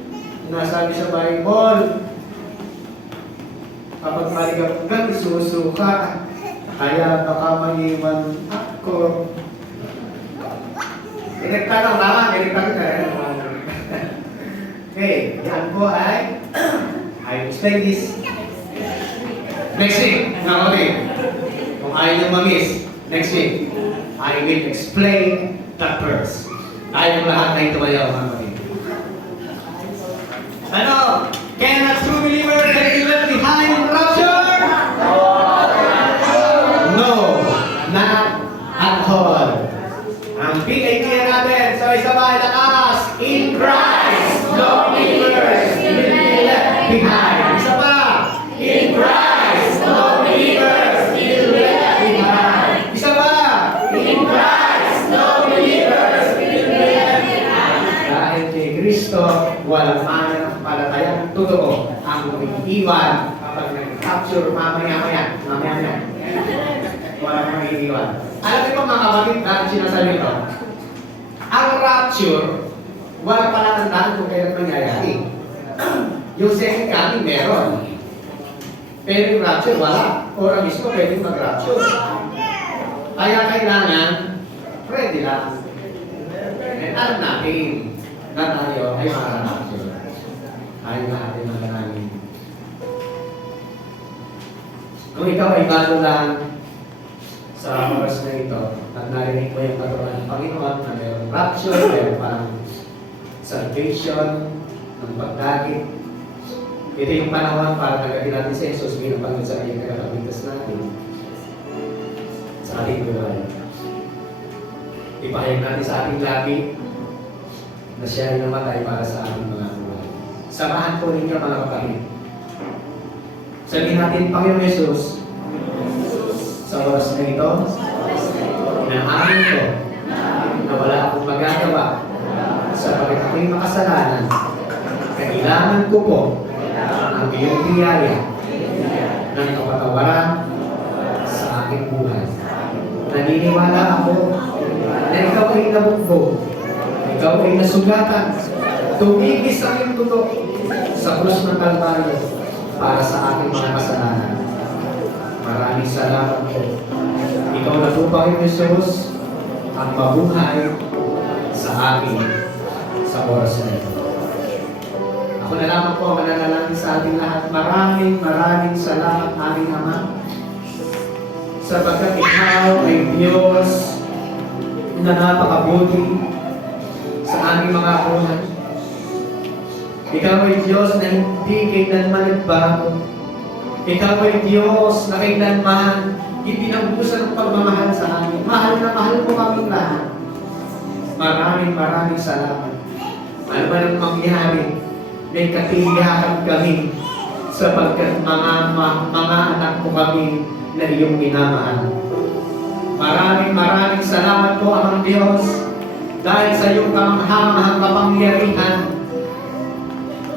nasabi sa Bible, kapag maligam ka, isusuka, kaya baka maiwan ako. Nagtanong tama, nagtanong ka rin. Okay, yan po ay I explain this next week. Okay. Kung ayaw nyo ma-miss, Next week, I will explain that verse. Tayong lahat na tumayaw, mga kapatid. Ano? Can a true believer get left behind in rapture? No, not at all. Ang big idea natin, so isa ba nakakas? In Christ, no believers will be left behind. Isa pa? In Christ, no believers will be left behind. Isa pa? In Christ, no believers will be left behind. Dahil kay Kristo, walang mananampalatayang totoo ang mag-iiwan kapag nag-capture mamaya-maya. Walang mag-iiwan. Alam niyo po mga kapatid, dahil sinasabi ito, ang rapture, walang palatandaan kung kailan mangyayari. Yung second coming, meron. Pero yung rapture, wala. Ora mismo, pwede mag-rapture. Kaya kailangan, ready lang. And alam natin na tayo ay mara-rapture. Ayaw natin manananin. Kung ikaw ay bago lang sa oras na ito, at narinig mo yung katuruan ng Panginoon na mayroong rapture, mayroong parang salvation, ng pagdagit. Ito yung panahon para nagagin natin si Jesus bilang Panginoon sa ating tagapagligtas natin sa ating buhay. Ipahayag natin sa ating labi na siya ay namatay para sa ating mga buhay. Samahan po ninyo mga kapatid. Sabihin natin, Panginoon Jesus, sa oras na ito, inaamin ko na wala akong magagawa sapagkat ako'y makasalanan. Kailangan ko po ang iyong biyaya ng kapatawaran sa aking buhay. Naniniwala ako na ikaw ay nabugbog, ikaw ay nasugatan, tumigis ang iyong dugo sa krus ng Kalbaryo para sa aking mga kasalanan. Maraming salamat po. Ikaw na po, Panginoon Jesus, ang mabuhay sa akin sa oras na ito. Ako na lamang po ang mananalangin sa ating lahat. Maraming salamat, aming Ama, sapagkat ikaw ay Diyos na napakabuti sa aming mga buhay. Ikaw ay Diyos na hindi kailanman nagbago. Ikaw ay Diyos na kailanman ipinag-usan ng pagmamahal sa amin. Mahal na mahal mo kaming lahat. Maraming salamat. Ano ba nang mangyari? May katiyakan kami sapagkat mga anak mo kami na iyong minamahal. Maraming salamat po, Amang Diyos, dahil sa iyong kamanghamang kapangyarihan.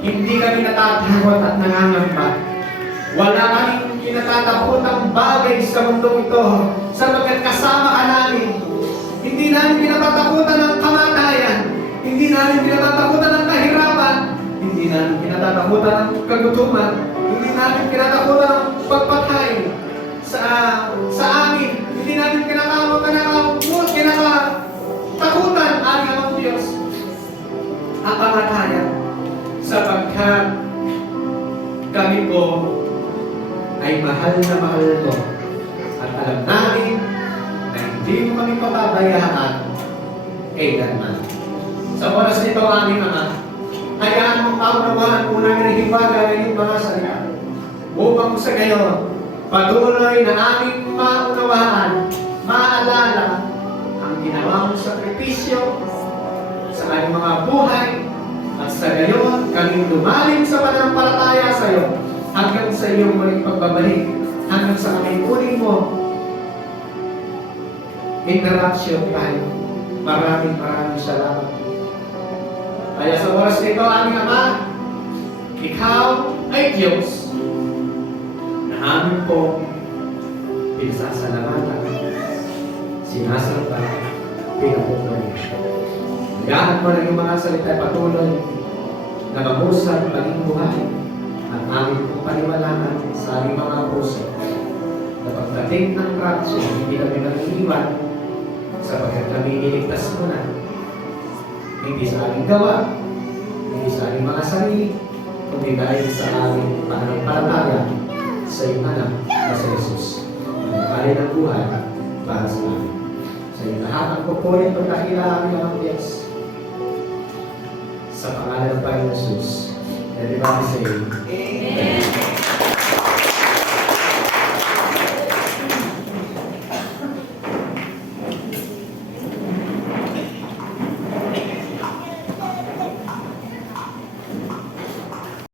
Hindi kami natatakot at nangangamba. Wala kaming kinatatakotang bagay sa mundo ito sapagkat kasama ka namin. Hindi namin kinatatakutan ng kamatayan. Hindi namin kinatatakutan ng kahirapan. Hindi namin kinatatakutan ng kagutuman. Hindi namin kinatakutan ng pagpatay sa amin. Hindi namin kinatakutan aming Amang Diyos ang kamatayan sapagkat kami po ay mahal na mahal mo at alam namin na hindi mo kami pababayaan kailanman. Sa oras nito aming Ama, hayaan mong kaunawaan po namin ang hiwaga ng iyong mga salita upang sa gayon patuloy na aming maunawaan, maalala ang ginawa mong sakripisyo sa aming mga buhay at sa gayon kaming lumalim sa pananampalataya sa iyo hanggang sa iyong muling pagbabalik, hanggang sa aming kunin mo. Interruption tayo. Maraming salamat. Kaya sa oras nito, aming Ama, ikaw ay Diyos na amin po pinasasalamatan, sinasamba, pinapupunin. Hayaan mo lang yung mga salita patuloy na mag-usap, maging buhay at aming pong paniwalaan sa aming mga puso na pagdating ng rapture, hindi kami mag-iiwan sapagkat kami niligtas mo na. Hindi sa aming gawa, hindi sa aming mga sarili, kundi dahil sa aming pananampalataya sa iyong anak na si Jesus. Ang kaya ng buhay para sa amin. Sa inyo lahat ang pupunin at dakilaan ng Diyos. Sa pangalan ng Panginoon Jesus. Everybody say, Amen.